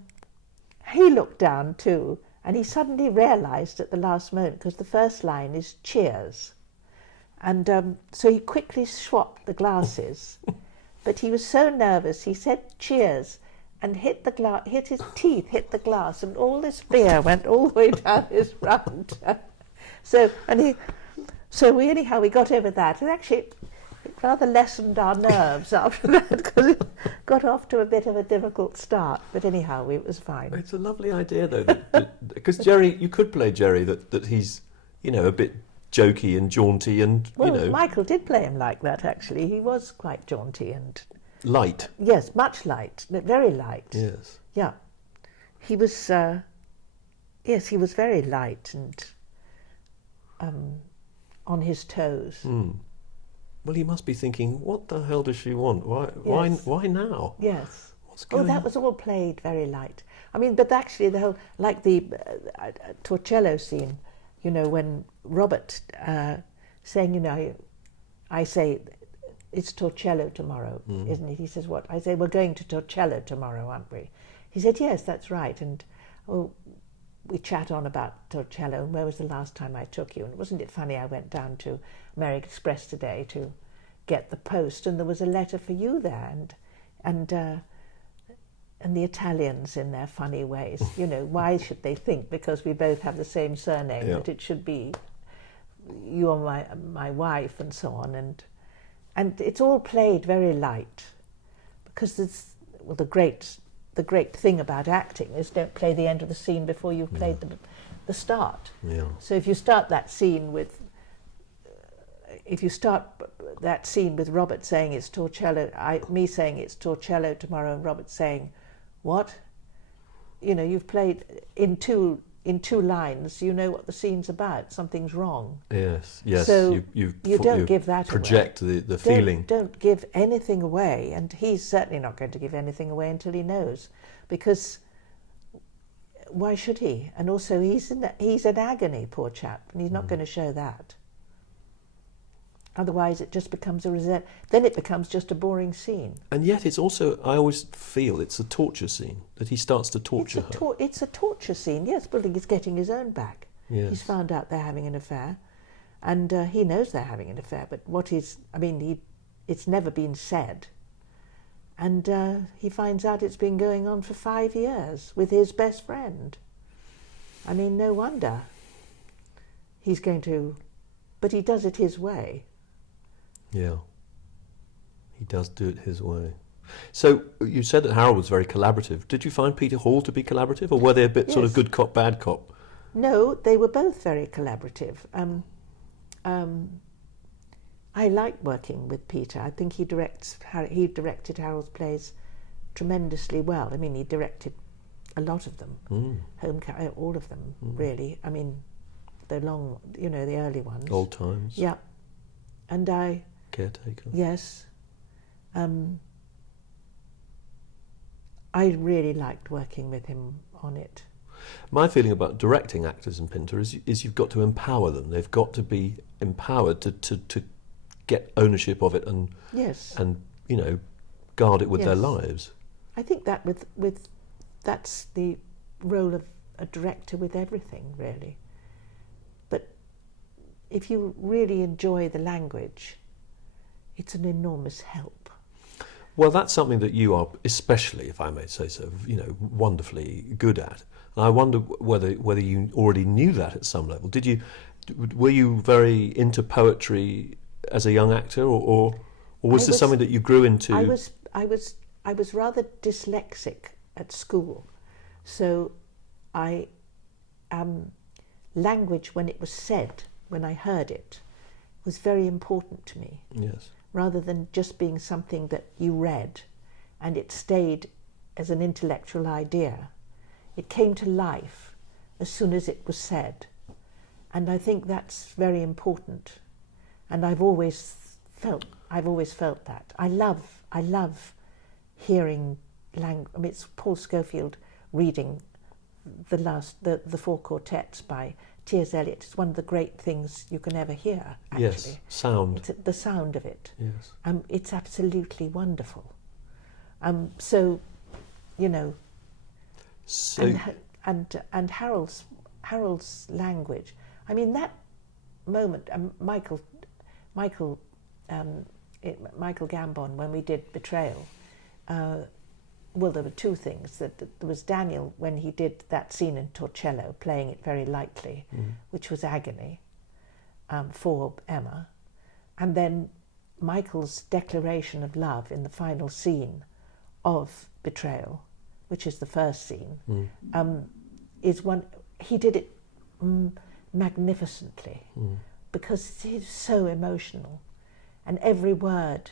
he looked down too, and he suddenly realised at the last moment, because the first line is cheers. And so he quickly swapped the glasses. But he was so nervous, he said cheers, and hit his teeth, hit the glass, and all this beer went all the way down his front. We got over that. And actually, it rather lessened our nerves after that, because it got off to a bit of a difficult start. But anyhow, it was fine. It's a lovely idea, though, because Jerry, you could play Jerry that he's, a bit jokey and jaunty and, Michael did play him like that, actually. He was quite jaunty and... light. Yes, much light, very light. Yes. Yeah. He was, he was very light and on his toes. Mm. Well, he must be thinking, what the hell does she want? Why now? Yes. What's going on? That was all played very light. I mean, but actually the whole, like the Torcello scene, when Robert saying, I say, it's Torcello tomorrow, isn't it? He says, what? I say, we're going to Torcello tomorrow, aren't we? He said, yes, that's right. And we chat on about Torcello, and where was the last time I took you? And wasn't it funny, I went down to American Express today to get the post, and there was a letter for you there, and the Italians in their funny ways, why should they think, because we both have the same surname, that it should be you are my wife, and so on, and it's all played very light, because the great thing about acting is don't play the end of the scene before you've played the start. Yeah. So if you start that scene with Robert saying it's Torcello, me saying it's Torcello tomorrow, and Robert saying, what? You've played in two lines. You know what the scene's about. Something's wrong. Yes. So you don't give that project away. the feeling. Don't give anything away, and he's certainly not going to give anything away until he knows, because why should he? And also he's in agony, poor chap, and he's not going to show that. Otherwise, it just becomes then it becomes just a boring scene. And yet, it's also, I always feel it's a torture scene, that he starts to torture her. It's a torture scene, yes, but he's getting his own back. Yes. He's found out they're having an affair, and he knows they're having an affair, but it's never been said. And he finds out it's been going on for 5 years with his best friend. I mean, no wonder he's going to... But he does it his way. Yeah. He does do it his way. So you said that Harold was very collaborative. Did you find Peter Hall to be collaborative, or were they a bit sort of good cop, bad cop? No, they were both very collaborative. I like working with Peter. I think he directed Harold's plays tremendously well. I mean, he directed a lot of them, all of them, really. I mean, the early ones. Old Times. Yeah. And Caretaker. Yes. I really liked working with him on it. My feeling about directing actors in Pinter is you've got to empower them. They've got to be empowered to get ownership of it and guard it with their lives. I think that that's the role of a director with everything, really. But if you really enjoy the language, it's an enormous help. Well, that's something that you are, especially, if I may say so, wonderfully good at. And I wonder whether you already knew that at some level. Were you very into poetry as a young actor, or was this something that you grew into? I was rather dyslexic at school, so language, when it was said, when I heard it, was very important to me. Yes. Rather than just being something that you read and it stayed as an intellectual idea. It came to life as soon as it was said. And I think that's very important. And I've always felt that. I love hearing language. I mean, it's Paul Schofield reading the four quartets by T.S. Eliot. It's one of the great things you can ever hear, actually. Yes, sound. It's the sound of it. Yes. It's absolutely wonderful. So, you know, and Harold's language. I mean, that moment, Michael Gambon, when we did Betrayal, well, there were two things. That there was Daniel when he did that scene in Torcello, playing it very lightly, which was agony for Emma, and then Michael's declaration of love in the final scene of Betrayal, which is the first scene, is one. He did it magnificently because he's so emotional, and every word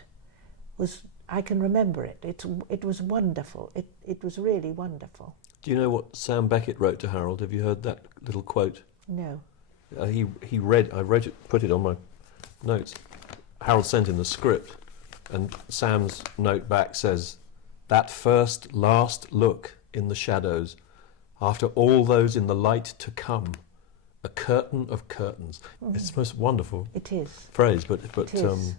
was. I can remember it. It was wonderful. It was really wonderful. Do you know what Sam Beckett wrote to Harold? Have you heard that little quote? No. He read. I wrote it, put it on my notes. Harold sent in the script, and Sam's note back says, "That first, last look in the shadows, after all those in the light to come, a curtain of curtains." It's the most wonderful phrase, but it is.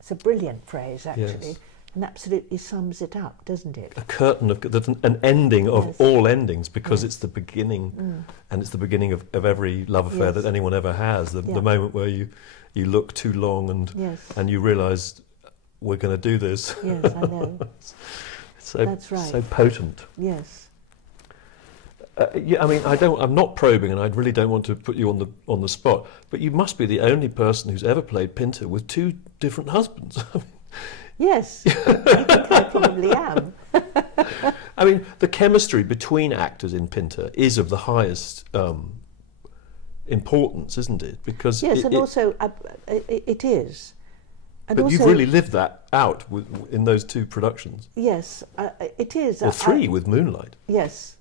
It's a brilliant phrase, actually. Yes. And absolutely sums it up, doesn't it? A curtain of an ending of all endings, because it's the beginning, and it's the beginning of every love affair that anyone ever has. The moment where you look too long and you realise we're going to do this. Yes, I know. That's right. So potent. Yes. I mean, I'm not probing, and I really don't want to put you on the spot. But you must be the only person who's ever played Pinter with two different husbands. Yes, I think I probably am. I mean, the chemistry between actors in Pinter is of the highest importance, isn't it? Because also it is. And but also, you've really lived that out in those two productions. Yes, it is. Or three with Moonlight. Yes.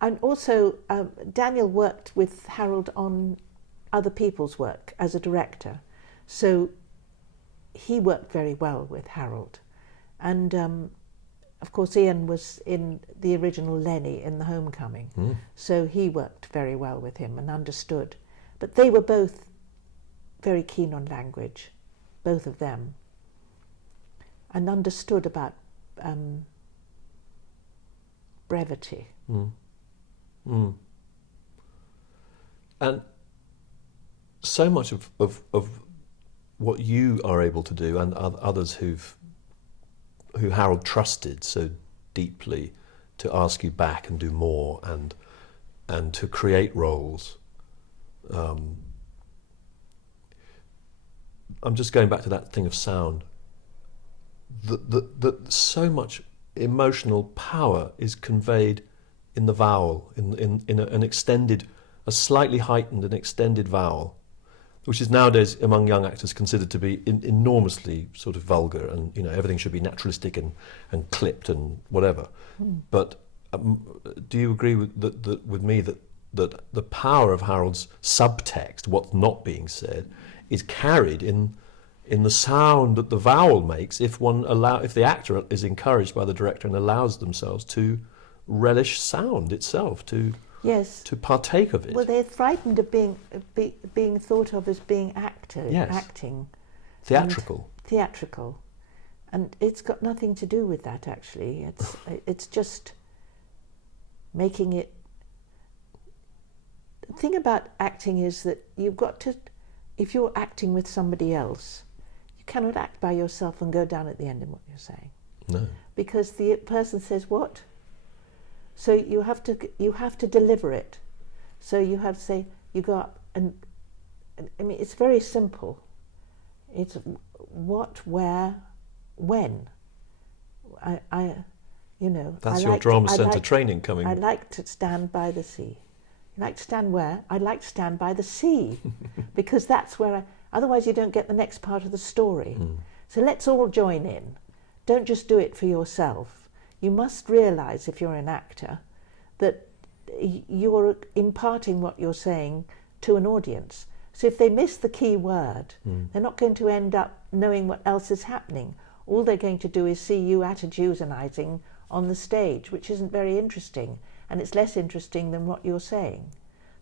And also, Daniel worked with Harold on other people's work as a director. So he worked very well with Harold. And, of course, Ian was in the original Lenny in The Homecoming. So he worked very well with him and understood. But they were both very keen on language, both of them, and understood about brevity. And so much of what you are able to do, and others who Harold trusted so deeply to ask you back and do more and to create roles. I'm just going back to that thing of sound. That so much emotional power is conveyed in the vowel, in an extended, a slightly heightened and extended vowel, which is nowadays among young actors considered to be enormously sort of vulgar, and everything should be naturalistic and clipped and whatever. But do you agree with me that the power of Harold's subtext, what's not being said, is carried in the sound that the vowel makes if the actor is encouraged by the director and allows themselves to relish sound itself, to partake of it. Well, they're frightened of being thought of as being acting. Theatrical. And it's got nothing to do with that, actually. It's just making it... The thing about acting is that you've got to... If you're acting with somebody else, you cannot act by yourself and go down at the end in what you're saying. No. Because the person says, what? So you have to deliver it. So you have to say, you go up and I mean, it's very simple. It's what, where, when. That's your drama centre training coming. I like to stand by the sea. You like to stand where? I'd like to stand by the sea, because that's where. Otherwise, you don't get the next part of the story. So let's all join in. Don't just do it for yourself. You must realise, if you're an actor, that you're imparting what you're saying to an audience. So if they miss the key word, they're not going to end up knowing what else is happening. All they're going to do is see you attitudinising on the stage, which isn't very interesting, and it's less interesting than what you're saying.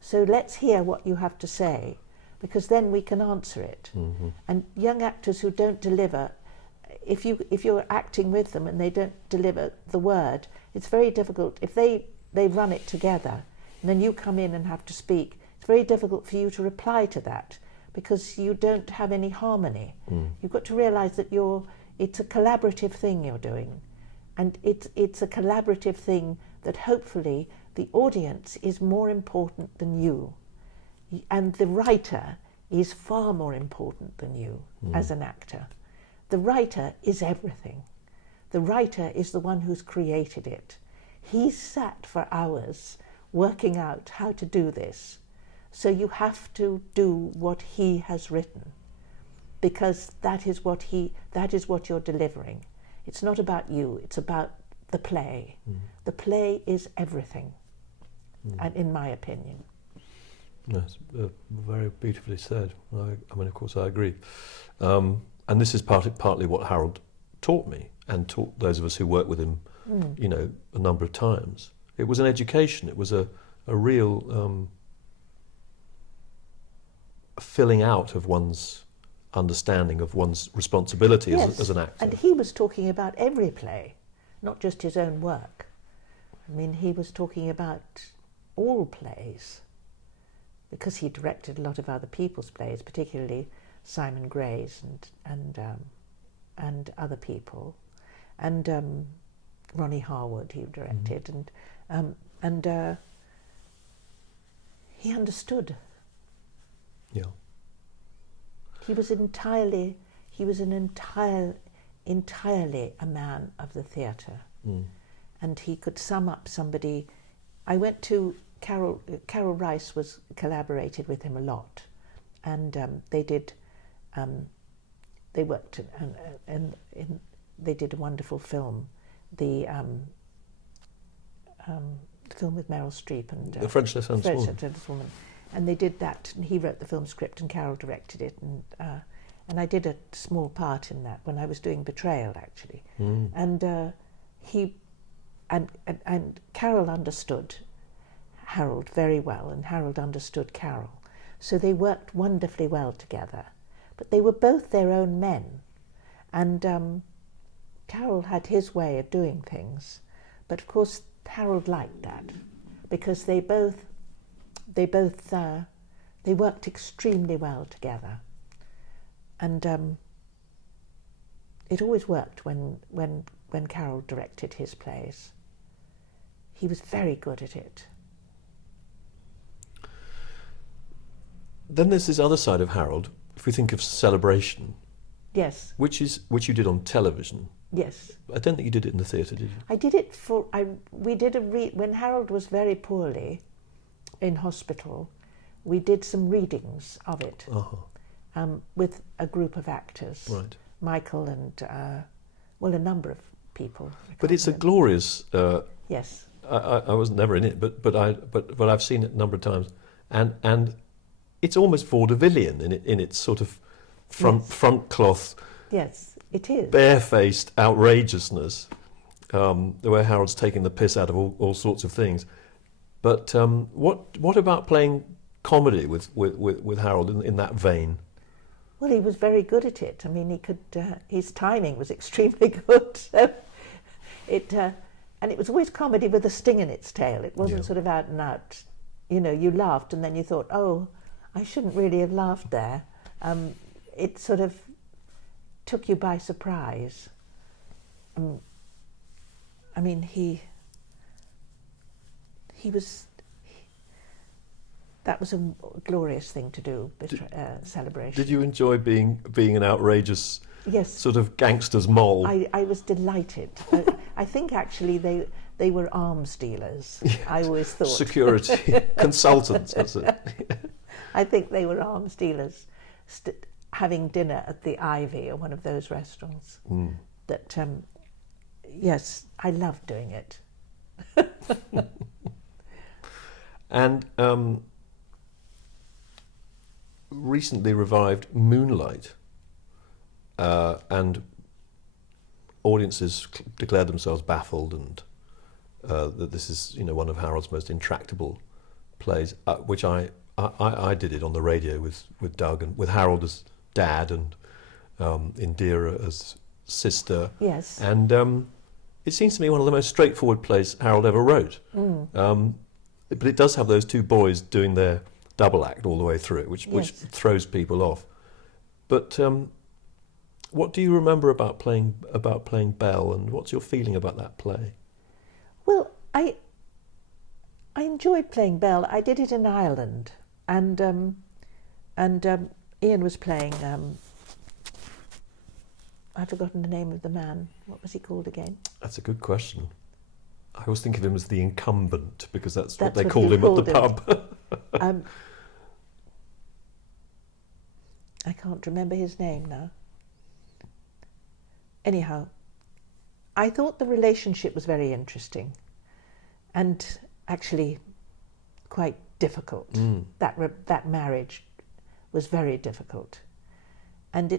So let's hear what you have to say, because then we can answer it. And young actors who don't deliver, if you're acting with them and they don't deliver the word, it's very difficult. If they run it together and then you come in and have to speak, it's very difficult for you to reply to that because you don't have any harmony. You've got to realise that it's a collaborative thing you're doing, and it's a collaborative thing that hopefully the audience is more important than you, and the writer is far more important than you as an actor. The writer is everything. The writer is the one who's created it. He sat for hours working out how to do this. So you have to do what he has written, because that is what you're delivering. It's not about you, it's about the play. The play is everything, and in my opinion. Yes, very beautifully said. I mean, of course, I agree. And this is partly what Harold taught me, and taught those of us who worked with him, you know, a number of times. It was an education. It was a real filling out of one's understanding of one's responsibility as an actor. And he was talking about every play, not just his own work. I mean, he was talking about all plays, because he directed a lot of other people's plays, particularly Simon Gray's and other people, and Ronnie Harwood he directed, and he understood. Yeah. He was entirely a man of the theatre, and he could sum up somebody. I went to Carol Rice collaborated with him a lot, and they worked and they did a wonderful film, the film with Meryl Streep and The French Woman. Woman, and they did that. And he wrote the film script, and Carol directed it, and I did a small part in that when I was doing Betrayal, actually, and Carol understood Harold very well, and Harold understood Carol. So they worked wonderfully well together. But they were both their own men. And Carol had his way of doing things. But of course, Harold liked that, because they worked extremely well together. And it always worked when Carol directed his plays. He was very good at it. Then there's this other side of Harold. If we think of Celebration, yes, which you did on television. Yes, I don't think you did it in the theatre, did you? I did it when Harold was very poorly in hospital. We did some readings of it with a group of actors, right? Michael and a number of people. But it's a glorious. Yes, I was never in it, but I've seen it a number of times, and it's almost vaudevillian in its sort of front cloth. Yes, it is. Barefaced outrageousness, the way Harold's taking the piss out of all sorts of things. But what about playing comedy with Harold in that vein? Well, he was very good at it. I mean, he could. His timing was extremely good. So and it was always comedy with a sting in its tail. It wasn't sort of out and out. You know, you laughed and then you thought, oh, I shouldn't really have laughed there. It sort of took you by surprise. I mean, he was. That was a glorious thing to do. Celebration. Did you enjoy being an outrageous? Yes. Sort of gangster's mole. I was delighted. I think actually they were arms dealers. Yes. I always thought. Security consultants, was it? I think they were arms dealers having dinner at the Ivy or one of those restaurants. That, yes, I loved doing it. And recently revived Moonlight, and audiences declared themselves baffled, and that this is, you know, one of Harold's most intractable plays, which I did it on the radio with Doug and with Harold as dad and Indira as sister. Yes. And it seems to me one of the most straightforward plays Harold ever wrote. But it does have those two boys doing their double act all the way through it, which throws people off. But what do you remember about playing Belle, and what's your feeling about that play? Well, I enjoyed playing Belle. I did it in Ireland, and Ian was playing. I've forgotten the name of the man. What was he called again? That's a good question. I always think of him as the incumbent, because that's what they called him at the pub. I can't remember his name now. Anyhow, I thought the relationship was very interesting and actually quite difficult. That marriage was very difficult. And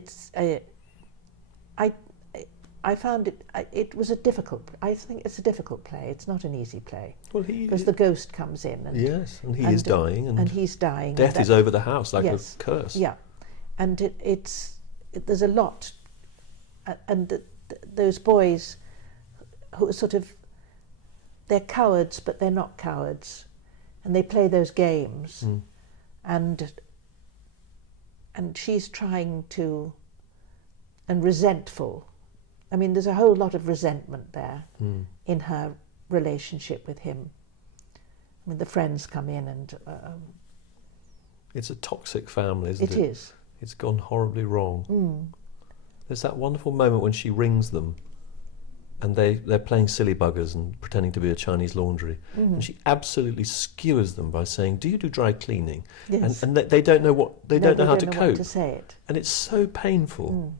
I found it was a difficult. I think it's a difficult play. It's not an easy play. Well, because the ghost comes in. And, yes, and he is dying. And he's dying. Death is over the house like a curse. Yeah, and there's a lot, and those boys who are sort of, they're cowards, but they're not cowards, and they play those games, and she's trying to, and resentful. I mean, there's a whole lot of resentment there in her relationship with him. I mean, the friends come in and... it's a toxic family, isn't it? It is. It's gone horribly wrong. There's that wonderful moment when she rings them and they're playing silly buggers and pretending to be a Chinese laundry. And she absolutely skewers them by saying, "Do you do dry cleaning?" Yes. And they don't know what, they don't know how to what cope. to say it. And it's so painful.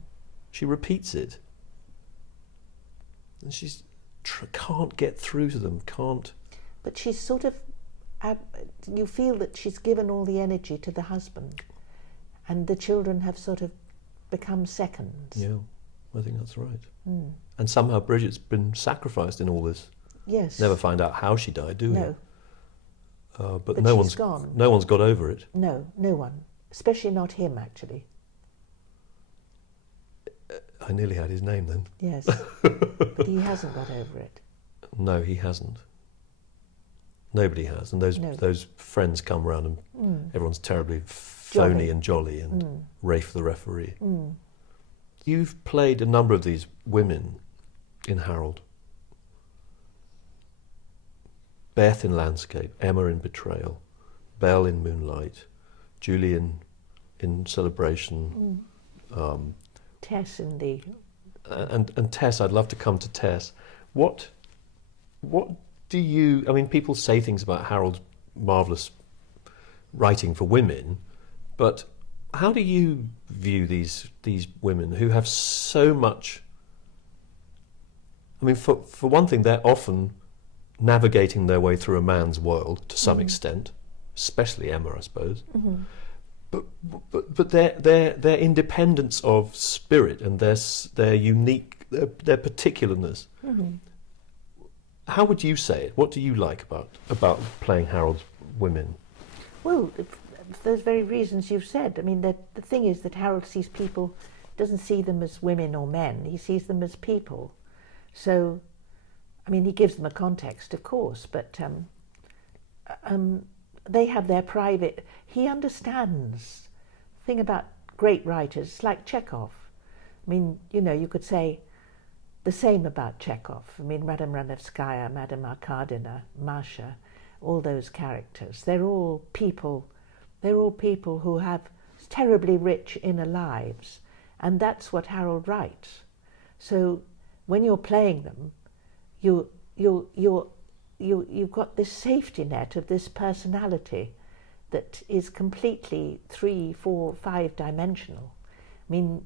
She repeats it. And she can't get through to them, can't. But she's sort of, you feel that she's given all the energy to the husband, and the children have sort of become seconds. Yeah, I think that's right. And somehow Bridget's been sacrificed in all this. Yes. Never find out how she died, do we? No. But no one's gone. No one's got over it. No one. Especially not him, actually. I nearly had his name then. Yes. But he hasn't got over it. No, he hasn't. Nobody has. And those friends come round and everyone's terribly phony and jolly and Rafe the referee. You've played a number of these women in Harold. Beth in Landscape, Emma in Betrayal, Belle in Moonlight, Julie in Celebration, Tess in the... And Tess, I'd love to come to Tess. What do you... I mean, people say things about Harold's marvellous writing for women, but how do you view these women who have so much... I mean, for one thing, they're often navigating their way through a man's world to some extent, especially Emma, I suppose. But their independence of spirit and their unique, their particularness. How would you say it? What do you like about playing Harold's women? Well, for those very reasons you've said. I mean, the thing is that Harold sees people, doesn't see them as women or men. He sees them as people. So, I mean, he gives them a context, of course, but they have their private... He understands. The thing about great writers, like Chekhov. I mean, you know, you could say the same about Chekhov. I mean, Madame Ranevskaya, Madame Arkadina, Masha, all those characters. They're all people who have terribly rich inner lives, and that's what Harold writes. So when you're playing them, you've got this safety net of this personality that is completely 3, 4, 5 dimensional. I mean,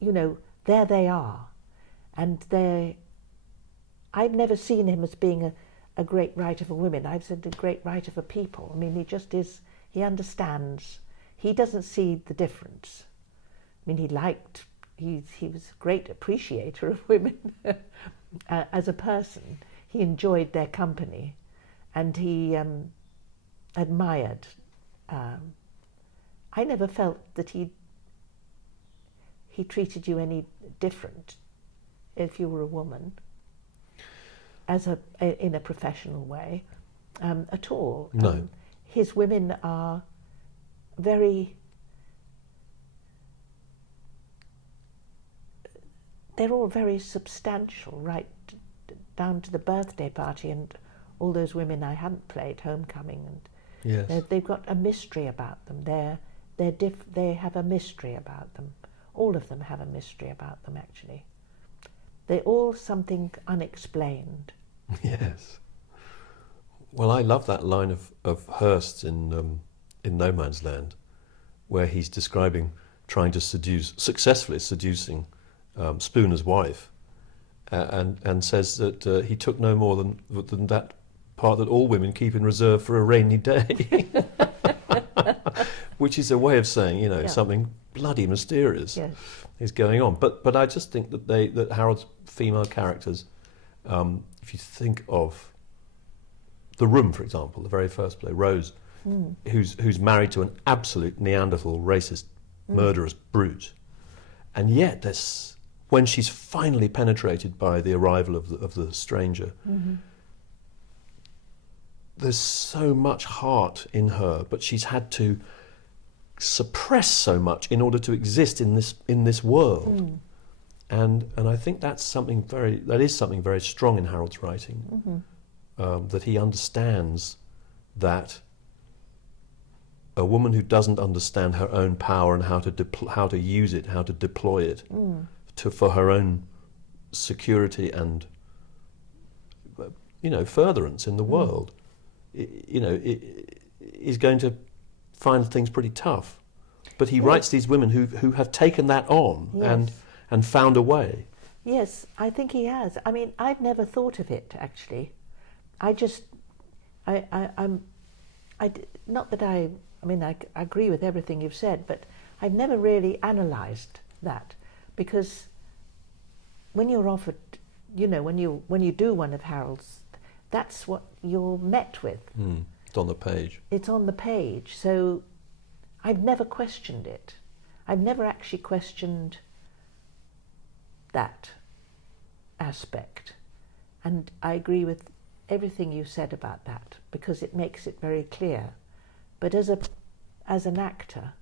you know, there they are, and I've never seen him as being a great writer for women. I've said a great writer for people. I mean, he just is. He understands. he doesn't see the difference. I mean, he was a great appreciator of women as a person. He enjoyed their company, and he admired. I never felt that he treated you any different if you were a woman, in a professional way, at all. No. His women are very. They're all very substantial, right down to the birthday party and all those women I hadn't played, Homecoming, and Yes. they've got a mystery about them. They have a mystery about them. All of them have a mystery about them, actually. They're all something unexplained. Yes. Well, I love that line of Hearst's in No Man's Land, where he's describing trying to successfully seducing Spooner's wife, and says that he took no more than that part that all women keep in reserve for a rainy day, which is a way of saying, something bloody mysterious is going on. But I just think that Harold's female characters, if you think of The Room, for example, the very first play, Rose, who's married to an absolute Neanderthal, racist, murderous brute, and yet when she's finally penetrated by the arrival of the stranger, there's so much heart in her, but she's had to suppress so much in order to exist in this world. And I think that is something very strong in Harold's writing, that he understands that a woman who doesn't understand her own power and how to use it, how to deploy it for her own security and furtherance in the world, is going to find things pretty tough. But he writes these women who have taken that on and found a way. Yes, I think he has. I mean, I've never thought of it, actually. Not that I agree with everything you've said, but I've never really analysed that, because when you're offered, when you do one of Harold's, that's what you're met with. It's on the page. It's on the page. So I've never questioned it. I've never actually questioned that aspect. And I agree with everything you said about that, because it makes it very clear. But as an actor,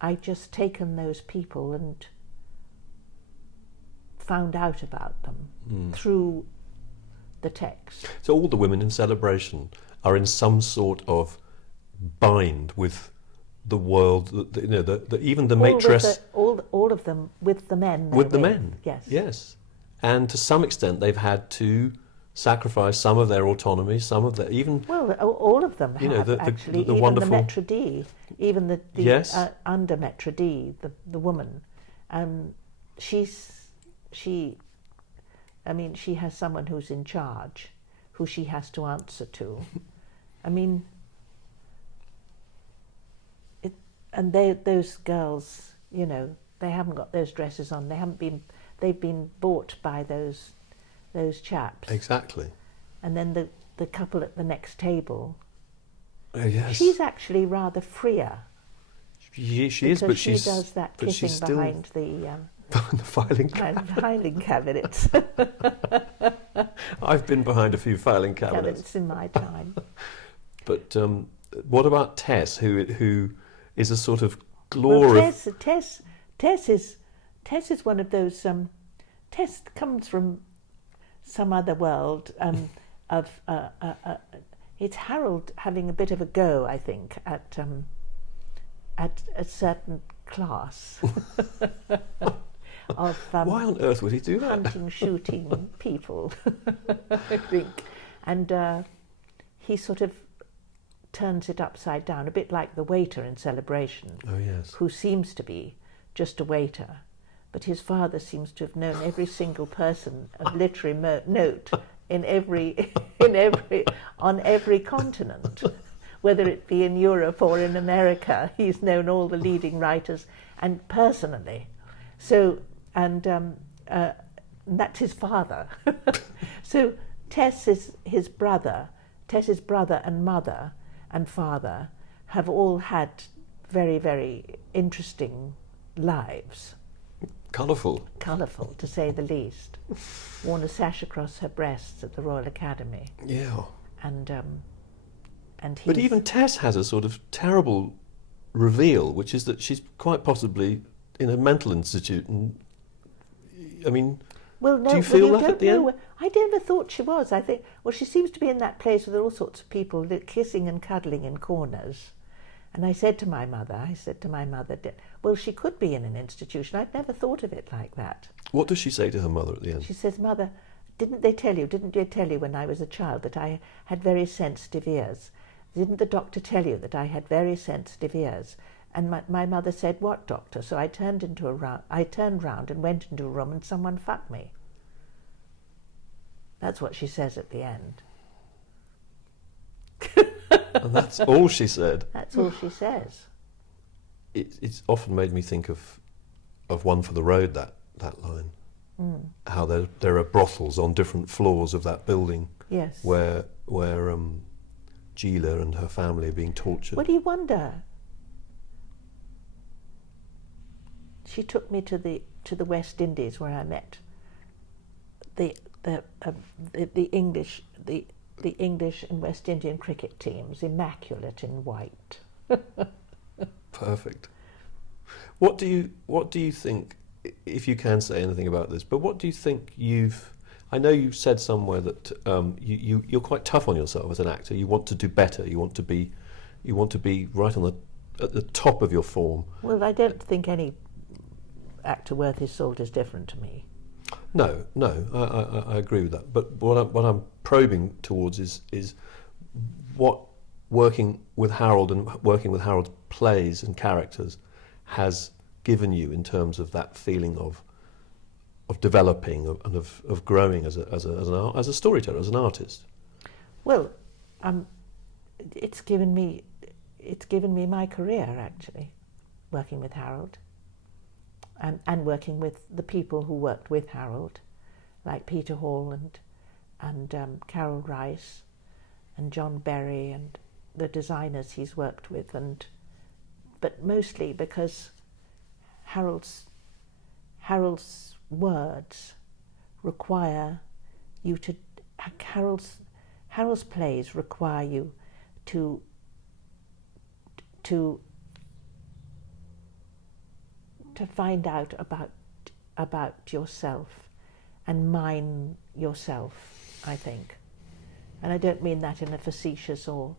I've just taken those people and found out about them through the text. So all the women in Celebration are in some sort of bind with the world, even the maitress. All of them with the men. With the men, yes. And to some extent they've had to sacrifice some of their autonomy, some of their even. Well, all of them have, actually. The even wonderful... the Maître d', even the yes. Under Maître d', the woman, she has someone who's in charge, who she has to answer to. Those girls, they haven't got those dresses on. They've been bought by those chaps. Exactly. And then the couple at the next table. Oh, yes. She's actually rather freer. She is, but she does that kissing behind the filing cabinet. Filing cabinets. I've been behind a few filing cabinets in my time. But what about Tess, who is a sort of glory? Well, Tess is one of those. Tess comes from some other world. It's Harold having a bit of a go, I think, at a certain class. Of, why on earth would he do that? Hunting, shooting people, I think. And he sort of turns it upside down, a bit like the waiter in Celebration. Oh, yes. Who seems to be just a waiter. But his father seems to have known every single person of literary note on every continent, whether it be in Europe or in America. He's known all the leading writers, and personally. So, and that's his father. So Tess is his brother. Tess's brother and mother and father have all had very, very interesting lives. Colourful. Colourful, to say the least. Worn a sash across her breasts at the Royal Academy. Yeah. And he's... But even Tess has a sort of terrible reveal, which is that she's quite possibly in a mental institute. And I mean, well, no, do you feel that at the end? I never thought she was. I think, well, she seems to be in that place with all sorts of people kissing and cuddling in corners. And I said to my mother, well, she could be in an institution. I'd never thought of it like that. What does she say to her mother at the end? She says, Mother, didn't they tell you when I was a child that I had very sensitive ears? Didn't the doctor tell you that I had very sensitive ears? And my mother said, what doctor? So I turned round and went into a room and someone fucked me. That's what she says at the end. And that's all she said. That's all she says. It's often made me think of One for the Road, that line. Mm. How there are brothels on different floors of that building. Yes. Where Gila and her family are being tortured. What do you wonder? She took me to the West Indies where I met the English and West Indian cricket teams, immaculate in white. Perfect. What do you think, if you can say anything about this, but what do you think I know you said somewhere that you're quite tough on yourself as an actor. You want to do better. You want to be right at the top of your form. Well, I don't think any actor worth his salt is different to me. No, I agree with that. But what I'm probing towards is what working with Harold and working with Harold's plays and characters has given you in terms of that feeling of developing and of growing as a storyteller, as an artist. Well, it's given me my career, actually, working with Harold. And working with the people who worked with Harold, like Peter Hall and Carol Rice and John Berry and the designers he's worked with, but mostly because Harold's words require you to Harold's plays require you to find out about yourself and mine yourself, I think. And I don't mean that in a facetious or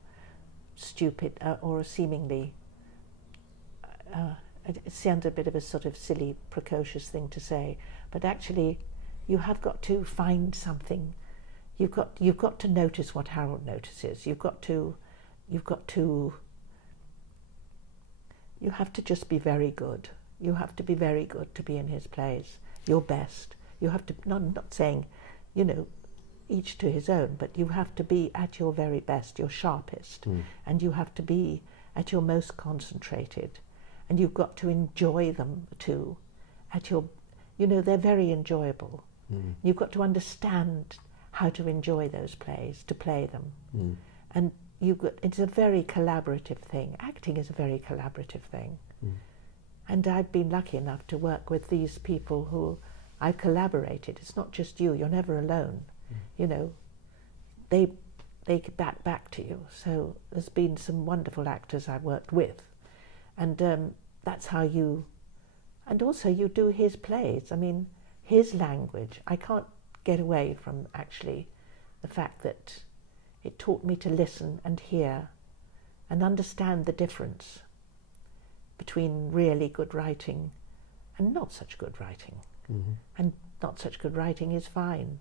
stupid or a seemingly it sounds a bit of a sort of silly, precocious thing to say, but actually you have got to find something. You've got to notice what Harold notices. You have to just be very good. You have to be very good to be in his plays, your best. You have to, not saying, each to his own, but you have to be at your very best, your sharpest, and you have to be at your most concentrated, and you've got to enjoy them too. They're very enjoyable. You've got to understand how to enjoy those plays, to play them, and it's a very collaborative thing. Acting is a very collaborative thing. And I've been lucky enough to work with these people who I've collaborated. It's not just you. You're never alone. They back to you. So there's been some wonderful actors I've worked with. And that's how you... And also you do his plays. I mean, his language. I can't get away from actually the fact that it taught me to listen and hear and understand the difference between really good writing and not such good writing. And not such good writing is fine,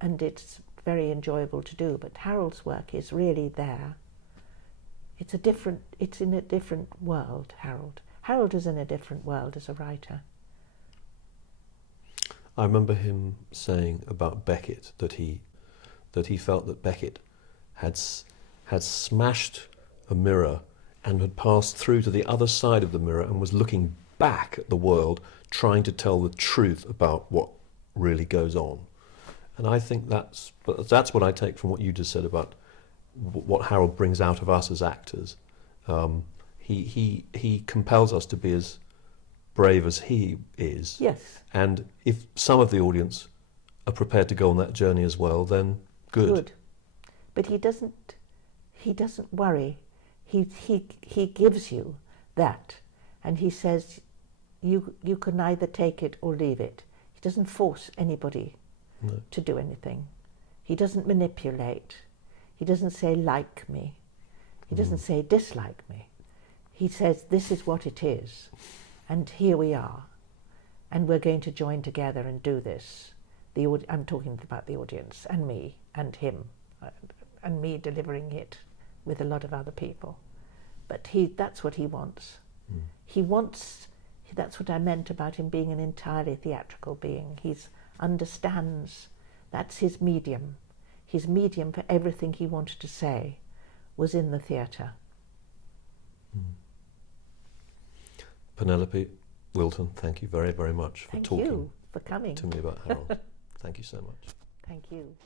and it's very enjoyable to do, but Harold's work is really there. It's in a different world, Harold is in a different world as a writer. I remember him saying about Beckett that he felt that Beckett had smashed a mirror and had passed through to the other side of the mirror and was looking back at the world, trying to tell the truth about what really goes on. And I think that's what I take from what you just said about what Harold brings out of us as actors. He compels us to be as brave as he is. Yes. And if some of the audience are prepared to go on that journey as well, then good. But he doesn't worry. He gives you that, and he says you can either take it or leave it. He doesn't force anybody to do anything. He doesn't manipulate. He doesn't say like me. He doesn't say dislike me. He says this is what it is, and here we are, and we're going to join together and do this. I'm talking about the audience and me and him, and me delivering it with a lot of other people. But that's what he wants. He wants. That's what I meant about him being an entirely theatrical being. He understands. That's his medium. His medium for everything he wanted to say was in the theatre. Penelope Wilton, thank you very, very much for talking for coming to me about Harold. Thank you so much. Thank you.